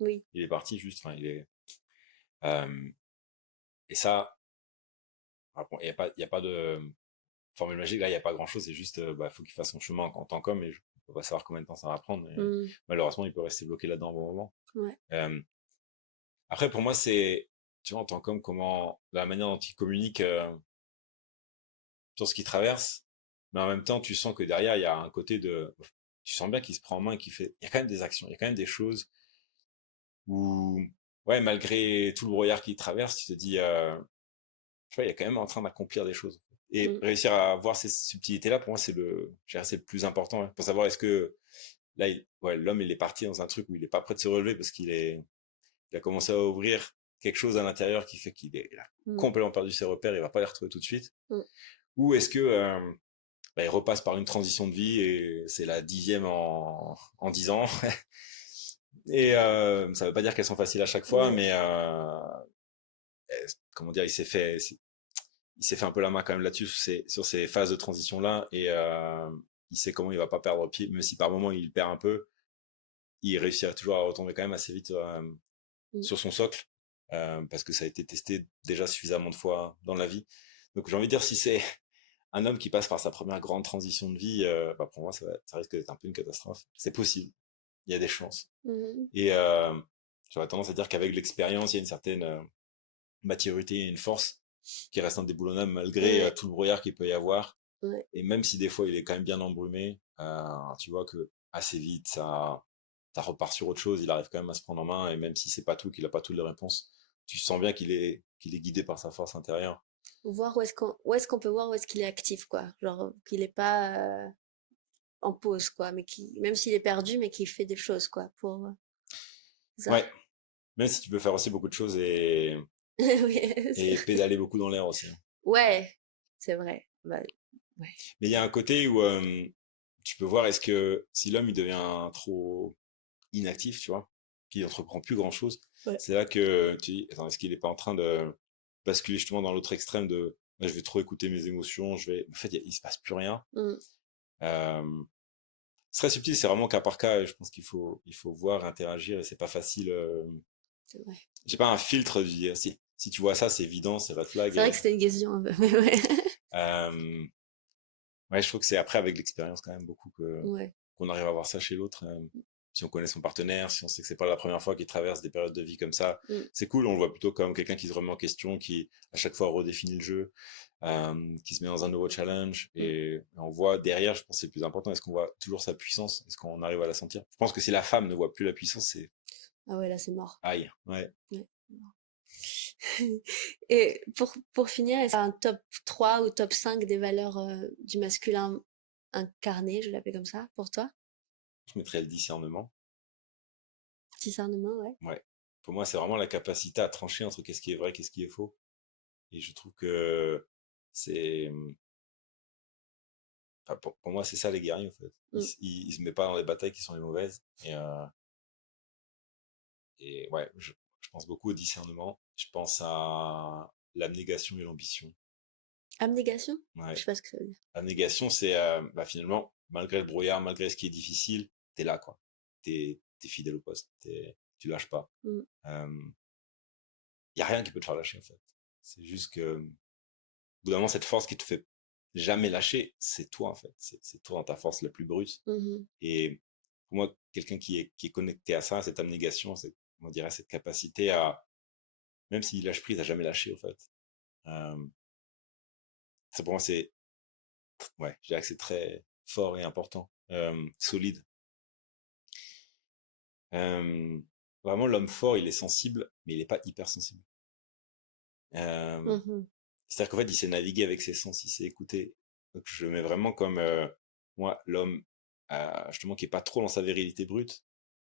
Oui. Il est parti juste, enfin, il est. euh, et ça, bon, il y a pas de formule magique, là, il n'y a pas grand-chose, c'est juste, faut qu'il fasse son chemin en tant qu'homme, et je ne peux pas savoir combien de temps ça va prendre. Et, Mhm. malheureusement, il peut rester bloqué là-dedans un bon moment. Ouais. Euh, Après, pour moi, tu vois, en tant qu'homme, la manière dont il communique sur ce qu'il traverse, mais en même temps, tu sens que derrière, il y a un côté tu sens bien qu'il se prend en main et il y a quand même des actions, il y a quand même des choses où, ouais, malgré tout le brouillard qu'il traverse, tu te dis, tu vois, il est quand même en train d'accomplir des choses. Et Mhm. réussir à voir ces subtilités-là, pour moi, c'est le plus important, hein, pour savoir est-ce que là, ouais, l'homme, il est parti dans un truc où il est pas prêt de se relever parce il a commencé à ouvrir quelque chose à l'intérieur qui fait il a Mhm. complètement perdu ses repères, il va pas les retrouver tout de suite. Mhm. Ou est-ce que il repasse par une transition de vie et c'est la 10e en 10 ans. Et ça veut pas dire qu'elles sont faciles à chaque fois, Ouais. mais comment dire, il s'est fait un peu la main quand même là-dessus sur ces phases de transition là et il sait comment il va pas perdre pied, même si par moment il perd un peu, il réussira toujours à retomber quand même assez vite Mhm. sur son socle parce que ça a été testé déjà suffisamment de fois dans la vie. Donc j'ai envie de dire si c'est un homme qui passe par sa première grande transition de vie, pour moi ça risque d'être un peu une catastrophe. C'est possible, il y a des chances. Mhm. Et j'aurais tendance à dire qu'avec l'expérience, il y a une certaine maturité et une force qui reste indéboulonnable malgré Ouais. tout le brouillard qu'il peut y avoir. Ouais. Et même si des fois il est quand même bien embrumé, tu vois que assez vite ça repart sur autre chose. Il arrive quand même à se prendre en main et même si c'est pas tout, qu'il a pas toutes les réponses, tu sens bien qu'il est guidé par sa force intérieure. Voir où est-ce qu'on peut voir où est-ce qu'il est actif, quoi. Genre, qu'il est pas en pause, quoi, mais même s'il est perdu, mais qu'il fait des choses, quoi, pour ça. Ouais, même si tu peux faire aussi beaucoup de choses Oui, et pédaler beaucoup dans l'air aussi, hein. ouais, c'est vrai. Bah, ouais. Mais il y a un côté où tu peux voir est-ce que si l'homme il devient trop inactif, tu vois, qu'il entreprend plus grand chose, Ouais. c'est là que tu dis, attends, est-ce qu'il est pas en train de basculer justement dans l'autre extrême de, je vais trop écouter mes émotions, en fait, il se passe plus rien. Mm. Euh, c'est très subtil, c'est vraiment cas par cas. Et je pense il faut voir, interagir, et c'est pas facile. C'est vrai. J'ai pas un filtre de dire si tu vois ça, c'est évident, c'est red flag. C'est vrai que c'était une question un peu, mais ouais. Euh, ouais, je trouve que c'est après avec l'expérience quand même beaucoup Ouais. qu'on arrive à voir ça chez l'autre. Si on connaît son partenaire, si on sait que c'est pas la première fois qu'il traverse des périodes de vie comme ça, Mm. c'est cool. On le voit plutôt comme quelqu'un qui se remet en question, qui à chaque fois redéfinit le jeu, qui se met dans un nouveau challenge. Mm. Et on voit derrière, je pense que c'est le plus important, est-ce qu'on voit toujours sa puissance? Est-ce qu'on arrive à la sentir? Je pense que si la femme ne voit plus la puissance, c'est Ah ouais, là, c'est mort. aïe. Ouais. Ouais. Et pour finir, est-ce qu'il y a un top 3 ou top 5 des valeurs du masculin incarné, je l'appelle comme ça, pour toi? Je mettrais le discernement. Discernement, ouais. Ouais. Pour moi, c'est vraiment la capacité à trancher entre qu'est-ce qui est vrai, qu'est-ce qui est faux. Et je trouve que c'est, enfin, pour moi, c'est ça les guerriers, en fait. Mm. Ils se mettent pas dans les batailles qui sont les mauvaises. Et ouais, je pense beaucoup au discernement. Je pense à l'abnégation et l'ambition. Abnégation? Je Ouais. sais pas ce que ça veut dire. Abnégation, c'est bah, finalement, malgré le brouillard, malgré ce qui est difficile, t'es là, quoi. T'es fidèle au poste. Tu lâches pas. Mm. Y a rien qui peut te faire lâcher, en fait. C'est juste que, au bout d'un moment, cette force qui te fait jamais lâcher, c'est toi, en fait. C'est toi dans ta force la plus brute. Mhm. Et pour moi, quelqu'un qui est connecté à ça, à cette abnégation, on dirait cette capacité à, même s'il lâche prise, à jamais lâcher, en fait. Euh, ça pour moi, ouais, je dirais que c'est très fort et important, solide. Euh, Vraiment, l'homme fort, il est sensible, mais il est pas hypersensible. Mhm. C'est-à-dire qu'en fait, il sait naviguer avec ses sens, il sait écouter. Donc, je mets vraiment comme, moi, l'homme, justement, qui est pas trop dans sa virilité brute,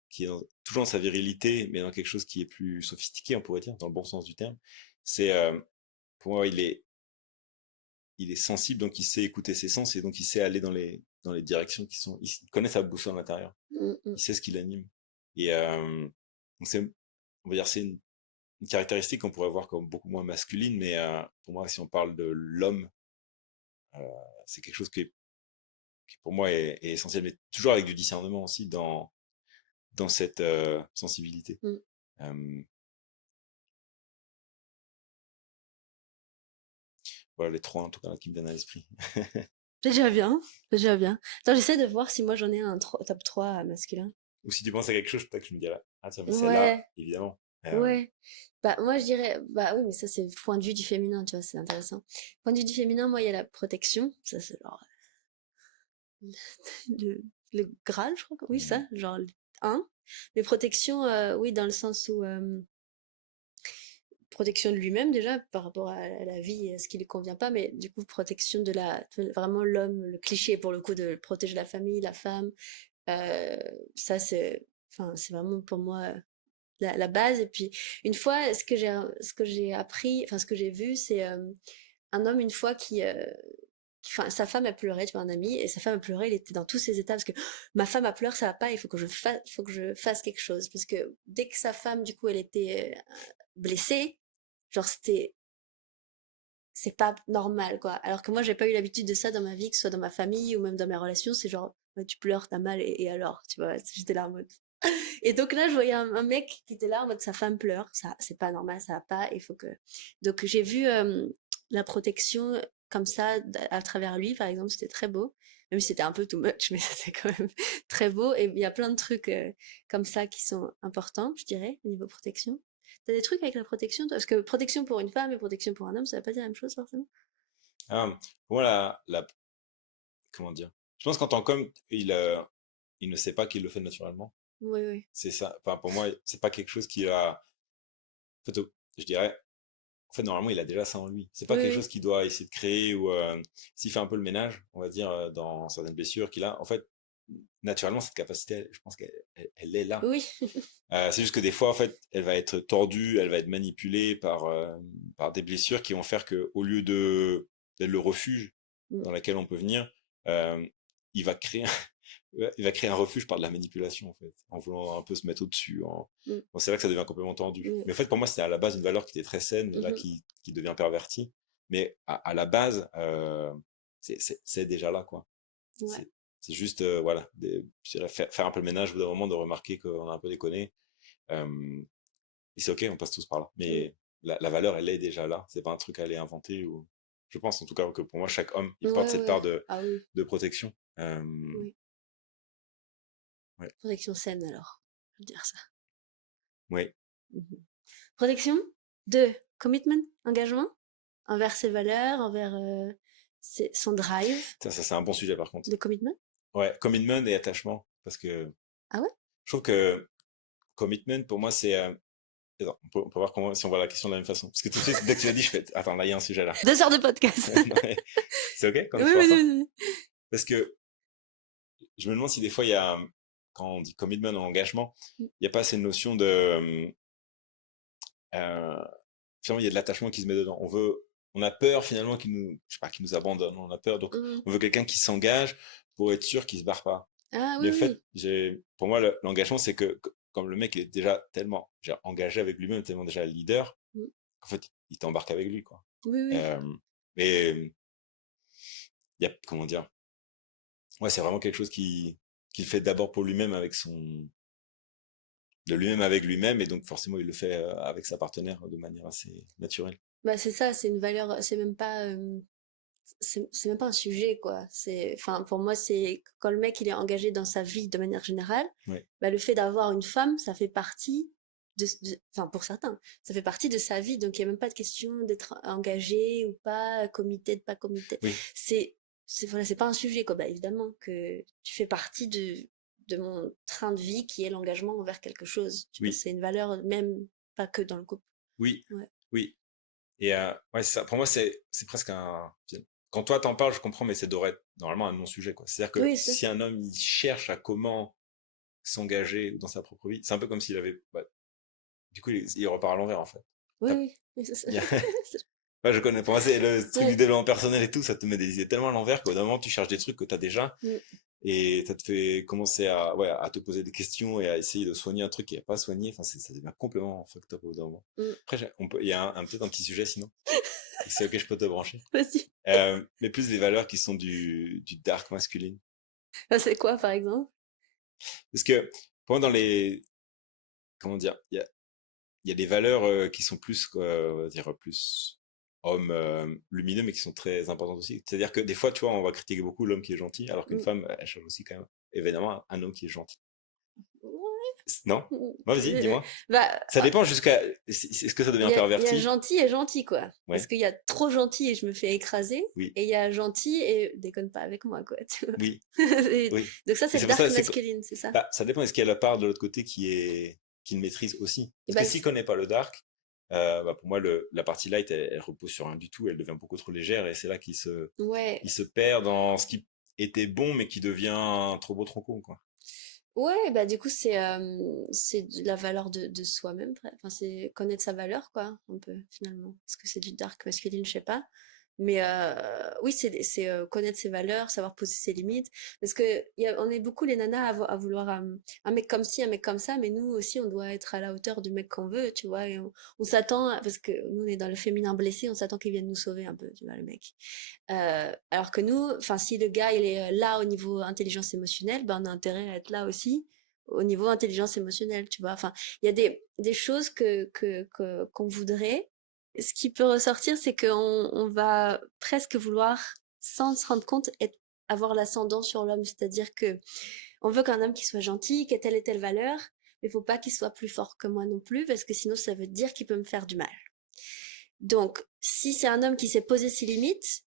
qui est toujours dans sa virilité, mais dans quelque chose qui est plus sophistiqué, on pourrait dire, dans le bon sens du terme. C'est, pour moi, il est sensible, donc il sait écouter ses sens, et donc il sait aller dans les directions qui sont, il connaît sa boussole à l'intérieur. Mm. Il sait ce qui l'anime. Et, donc on va dire, c'est une caractéristique qu'on pourrait voir comme beaucoup moins masculine, mais pour moi, si on parle de l'homme, euh, c'est quelque chose qui pour moi est essentiel, mais toujours avec du discernement aussi dans cette sensibilité. Mm. Euh, voilà les trois en tout cas qui me viennent à l'esprit. C'est déjà bien. C'est déjà bien. Attends, j'essaie de voir si moi j'en ai un top 3 masculin. Ou si tu penses à quelque chose, peut-être que je me dirais, ah tiens, mais celle-là, Ouais, évidemment. ouais. Bah, moi je dirais, bah oui, mais ça c'est le point de vue du féminin, tu vois, c'est intéressant. Point de vue du féminin, moi il y a la protection. Ça c'est genre le Graal, je crois. Oui, ça, genre un. Mais protection, oui, dans le sens où protection de lui-même déjà par rapport à la vie et à ce qui lui convient pas, mais du coup protection vraiment l'homme, le cliché pour le coup de protéger la famille, la femme. Euh, Ça c'est vraiment pour moi la base. Et puis une fois, ce que j'ai appris, enfin ce que j'ai vu, c'est un homme une fois enfin, sa femme a pleuré, tu vois, un ami, et sa femme a pleuré, il était dans tous ses états, parce que ma femme a pleuré, ça va pas, il faut que je fasse quelque chose. Parce que dès que sa femme, du coup, elle était blessée, genre c'est pas normal, quoi. Alors que moi, j'ai pas eu l'habitude de ça dans ma vie, que ce soit dans ma famille ou même dans mes relations, c'est genre, ouais, tu pleures, t'as mal, et alors, tu vois, j'étais là en mode. Et donc là, je voyais un mec qui était là en mode sa femme pleure, ça, c'est pas normal, ça va pas, il faut que. Donc j'ai vu la protection comme ça à travers lui, par exemple, c'était très beau. Même si c'était un peu too much, mais c'était quand même très beau. Et il y a plein de trucs comme ça qui sont importants, je dirais, au niveau protection. T'as des trucs avec la protection, toi? Parce que protection pour une femme et protection pour un homme, ça veut pas dire la même chose, forcément. Pour moi, comment dire? Je pense qu'en tant qu'homme, il ne sait pas qu'il le fait naturellement. Oui, oui. C'est ça. Enfin, pour moi, c'est pas quelque chose qu'il a. En fait, je dirais, en fait, normalement, il a déjà ça en lui. C'est pas Oui, quelque chose oui. qu'il doit essayer de créer ou s'il fait un peu le ménage, on va dire, dans certaines blessures qu'il a. En fait, naturellement, cette capacité, je pense elle est là. Oui. C'est juste que des fois, en fait, elle va être tordue, elle va être manipulée par des blessures qui vont faire que, au lieu d'être le refuge Mm. dans lequel on peut venir, euh, il va créer, il va créer un refuge par de la manipulation, en fait, en voulant un peu se mettre au-dessus. Mm. Bon, c'est là que ça devient complètement tendu. Oui. Mais en fait, pour moi, c'était à la base une valeur qui était très saine, mais là, Mhm. qui devient pervertie. Mais à la base, c'est déjà là, quoi. Ouais. C'est C'est juste, voilà, je dirais faire un peu le ménage au bout d'un moment, de remarquer qu'on a un peu déconné. Et c'est OK, on passe tous par là. Mm. Mais la valeur, elle est déjà là. C'est pas un truc à aller inventer. Ou... Je pense en tout cas que pour moi, chaque homme, il porte Ouais, cette ouais. part Ah oui, de protection. oui. Ouais. Protection saine alors, je veux dire ça. Ouais. Mhm. Protection de commitment, engagement, envers ses valeurs, envers son drive Ça, c'est un bon sujet par contre. de commitment. Ouais, commitment et attachement. Parce que Ah ouais? je trouve que commitment, pour moi, c'est... attends, on peut voir comment, si on voit la question de la même façon. Parce que tout de suite, dès que tu l'as dit, je fais, attends, là, il y a un sujet là. 2 heures de podcast. Ouais. C'est OK quand Oui, tu oui, vois ça? oui, oui. Parce que je me demande si des fois, il y a, quand on dit commitment ou engagement, il n'y a pas cette notion de... euh, finalement, il y a de l'attachement qui se met dedans. On a peur finalement qu'il nous, je sais pas, qu'il nous abandonne. On a peur, donc Mm. on veut quelqu'un qui s'engage pour être sûr qu'il se barre pas. Ah Mais oui, en fait, oui. pour moi, l'engagement, c'est que comme le mec est déjà tellement engagé avec lui-même, tellement déjà leader, Mm. qu'en fait, il t'embarque avec lui, quoi. Oui, oui. Euh, et il y a, comment dire, ouais, c'est vraiment quelque chose qu'il fait d'abord pour lui-même de lui-même avec lui-même, et donc forcément, il le fait avec sa partenaire de manière assez naturelle. Bah c'est ça, c'est une valeur, c'est même pas un sujet quoi. Enfin pour moi c'est quand le mec il est engagé dans sa vie de manière générale, Ouais. bah le fait d'avoir une femme, ça fait partie enfin pour certains, ça fait partie de sa vie. Donc il y a même pas de question d'être engagé ou pas, committé, de pas committé. Oui, Voilà, c'est pas un sujet quoi. Bah évidemment que tu fais partie de mon train de vie qui est l'engagement envers quelque chose. Tu vois, oui, c'est une valeur même pas que dans le couple. oui, Ouais. oui. Et ouais, c'est ça. Pour moi, c'est presque quand toi t'en parles, je comprends, mais c'est devrait être normalement un non-sujet, quoi. C'est-à-dire que Oui, si un homme il cherche à comment s'engager dans sa propre vie, c'est un peu comme s'il avait, bah, du coup, il repart à l'envers en fait. oui, T'as- oui. Oui, c'est ça. il y a- Ouais, je connais. Pour moi, c'est le truc du Ouais. développement personnel et tout, ça te met des idées tellement à l'envers qu'au bout d'un moment, tu cherches des trucs que t'as déjà, Mm. et ça te fait commencer ouais, à te poser des questions et à essayer de soigner un truc qui n'est pas soigné. Enfin, ça devient complètement fucked up au bout d'un moment. Mm. Après, il y a peut-être un petit sujet sinon. C'est ok, je peux te brancher. Vas-y. Mais plus les valeurs qui sont du dark masculine. Ah, c'est quoi, par exemple? Parce que, pour moi, dans les, comment dire, il y a des valeurs qui sont plus, on va dire, plus hommes lumineux, mais qui sont très importantes aussi. C'est-à-dire que des fois, tu vois, on va critiquer beaucoup l'homme qui est gentil, alors qu'une Mm. femme, elle cherche aussi quand même, évidemment, un homme qui est gentil. Ouais. Non? Mm. Moi, vas-y, dis-moi. Bah, Ça dépend jusqu'à, est-ce que ça devient il y a perverti? gentil et gentil, quoi. Parce Ouais, qu'il y a trop gentil et je me fais écraser. oui, Et il y a gentil et déconne pas avec moi, quoi. Tu vois. oui, oui. Donc ça, Et c'est c'est le pour dark ça, masculine, c'est ça? bah, ça dépend. Est-ce qu'il y a la part de l'autre côté qui le maîtrise aussi? Et Parce que bah, s'il connaît pas le dark, bah, pour moi, la partie light, elle repose sur rien du tout. Elle devient beaucoup trop légère et c'est là ouais. il se perd dans ce qui était bon, mais qui devient trop beau, trop con, quoi. Ouais, bah du coup, c'est de la valeur de soi-même. Enfin, c'est connaître sa valeur, quoi, un peu, finalement. Est-ce que c'est du dark masculine, je sais pas. Mais oui, c'est connaître ses valeurs, savoir poser ses limites. Parce que on est beaucoup les nanas à vouloir un mec comme ci, un mec comme ça, mais nous aussi, on doit être à la hauteur du mec qu'on veut, tu vois. Et on s'attend, parce que nous, on est dans le féminin blessé, on s'attend qu'il vienne nous sauver un peu, tu vois, le mec. Alors que nous, enfin, si le gars il est là au niveau intelligence émotionnelle, ben on a intérêt à être là aussi au niveau intelligence émotionnelle, tu vois. Enfin, il y a des choses qu'on voudrait. Ce qui peut ressortir, c'est qu'on va presque vouloir, sans se rendre compte, avoir l'ascendant sur l'homme. C'est-à-dire que on veut qu'un homme qui soit gentil, qui ait telle et telle valeur, mais il faut pas qu'il soit plus fort que moi non plus, parce que sinon ça veut dire qu'il peut me faire du mal. Donc, si c'est un homme qui sait poser ses limites,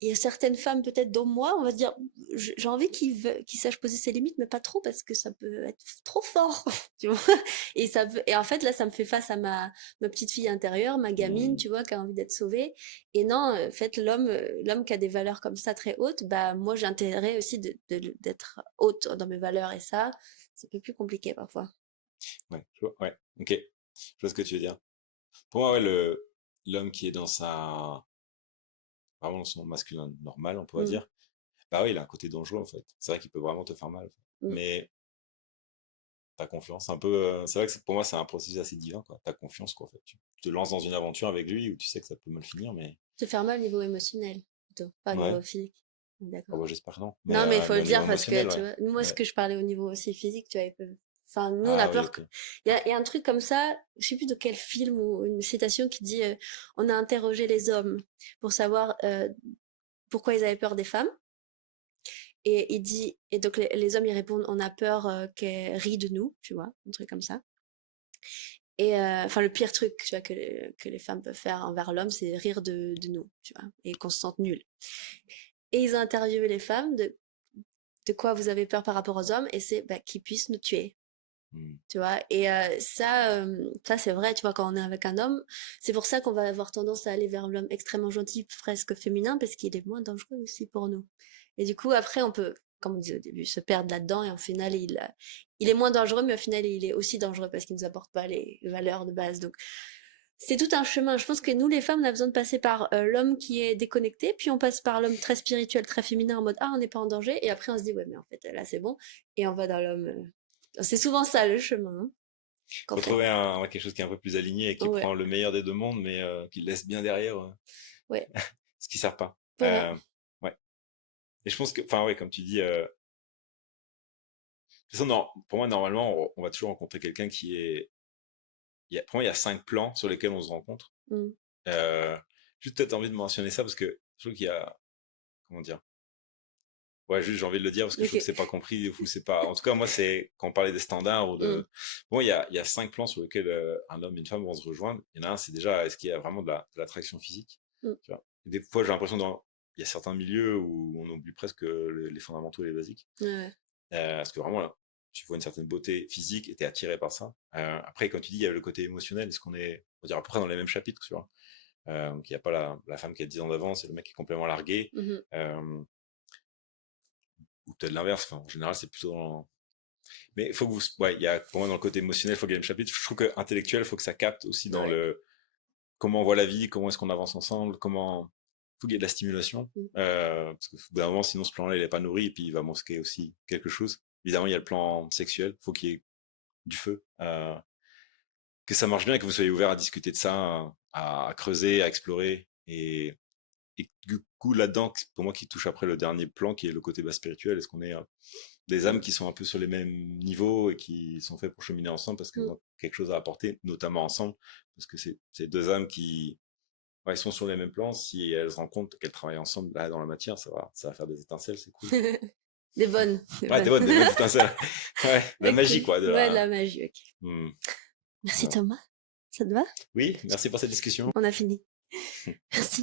il y a certaines femmes, peut-être dont moi, on va se dire, j'ai envie qu'il sache poser ses limites, mais pas trop, parce que ça peut être trop fort, tu vois. Et en fait, là, ça me fait face à ma petite fille intérieure, ma gamine, Hmm. tu vois, qui a envie d'être sauvée. Et non, en fait, l'homme qui a des valeurs comme ça très hautes, bah, moi, j'ai intérêt aussi d'être haute dans mes valeurs, et ça, c'est un peu plus compliqué parfois. Ouais, je vois, ouais, ok. Je vois ce que tu veux dire. Pour moi, ouais, l'homme qui est dans vraiment dans son masculin normal, on pourrait Mm, dire, bah oui, il a un côté dangereux, en fait. C'est vrai qu'il peut vraiment te faire mal. mm. Mais ta confiance, un peu, c'est vrai que pour moi, c'est un processus assez divin, quoi. Ta confiance, quoi, en fait. Tu te lances dans une aventure avec lui où tu sais que ça peut mal finir, mais Se faire mal au niveau émotionnel, plutôt, pas au ouais. niveau physique. D'accord. Bon, j'espère que non. Non, mais il faut Mais le au niveau dire parce que, émotionnel, tu ouais. vois, moi, ce Ouais. que je parlais au niveau aussi physique, tu vois, enfin, nous, on a Ah oui, peur ok. il y a un truc comme ça, je sais plus de quel film ou une citation qui dit, on a interrogé les hommes pour savoir pourquoi ils avaient peur des femmes. Et il dit, et donc les hommes, ils répondent, on a peur qu'elles rient de nous, tu vois, un truc comme ça. Et enfin, le pire truc, tu vois, que les femmes peuvent faire envers l'homme, c'est rire de nous, tu vois, et qu'on se sente nul. Et ils ont interviewé les femmes de quoi vous avez peur par rapport aux hommes, et c'est bah, qu'ils puissent nous tuer. Hmm. Tu vois, et ça c'est vrai, tu vois, quand on est avec un homme, c'est pour ça qu'on va avoir tendance à aller vers l'homme extrêmement gentil, presque féminin, parce qu'il est moins dangereux aussi pour nous. Et du coup, après, on peut, comme on disait au début, se perdre là-dedans, et au final, il est moins dangereux, mais au final, il est aussi dangereux parce qu'il nous apporte pas les valeurs de base. Donc, c'est tout un chemin. Je pense que nous, les femmes, on a besoin de passer par l'homme qui est déconnecté, puis on passe par l'homme très spirituel, très féminin, en mode ah, on n'est pas en danger, et après on se dit ouais, mais en fait là c'est bon, et on va dans l'homme. C'est souvent ça le chemin hein, qu'on Faut fait. trouver quelque chose qui est un peu plus aligné et qui Ouais, prend le meilleur des deux mondes, mais qui le laisse bien derrière ouais, ce qui sert pas. voilà. Ouais. Et je pense que, enfin, ouais, comme tu dis, de toute façon, non, pour moi, normalement, on va toujours rencontrer quelqu'un qui est. Pour moi, il y a 5 plans sur lesquels on se rencontre. Mm. Euh, Juste peut-être envie de mentionner ça parce que je trouve qu'il y a. Comment dire? Ouais, juste j'ai envie de le dire parce que je trouve que Ok. c'est pas compris ou c'est pas. En tout cas, moi, c'est quand on parlait des standards ou Mm. de. Bon, il y a 5 plans sur lesquels un homme et une femme vont se rejoindre. Il y en a un, c'est déjà est-ce qu'il y a vraiment de l'attraction physique. Mm. Tu vois. Des fois, j'ai l'impression il y a certains milieux où on oublie presque les fondamentaux et les basiques. Ouais, Parce que vraiment, là, tu vois une certaine beauté physique et t'es attiré par ça. Après, quand tu dis, il y a le côté émotionnel, est-ce qu'on est, on va dire, à peu près dans les mêmes chapitres, tu vois. Donc, il n'y a pas la femme qui a 10 ans d'avance et le mec qui est complètement largué. mhm. Ou peut-être l'inverse. Enfin, en général, c'est plutôt mais il faut que vous, ouais, il y a, pour moi, dans le côté émotionnel, il faut qu'il y ait le même chapitre. Je trouve que intellectuel, il faut que ça capte aussi dans Ouais. le, comment on voit la vie, comment est-ce qu'on avance ensemble, faut qu'il y ait de la stimulation. Mm. Parce qu'au bout d'un moment, sinon, ce plan-là, il est pas nourri et puis il va manquer aussi quelque chose. Évidemment, il y a le plan sexuel. Faut qu'il y ait du feu, que ça marche bien et que vous soyez ouvert à discuter de ça, à creuser, à explorer. Et du coup, là-dedans, pour moi, qui touche après le dernier plan, qui est le côté bas spirituel, est-ce qu'on est des âmes Mm. qui sont un peu sur les mêmes niveaux et qui sont faits pour cheminer ensemble parce qu'elles Mm. ont quelque chose à apporter, notamment ensemble, parce que c'est deux âmes qui ouais, sont sur les mêmes plans. Si elles se rendent compte qu'elles travaillent ensemble là, dans la matière, ça va faire des étincelles, c'est cool. Des bonnes, des Ouais, bonnes. des bonnes étincelles. Ouais, la Ok. magie, quoi. Ouais, de la magie, ok. Hmm, Merci voilà. Thomas. Ça te va? Oui, merci pour cette discussion. On a fini. Merci.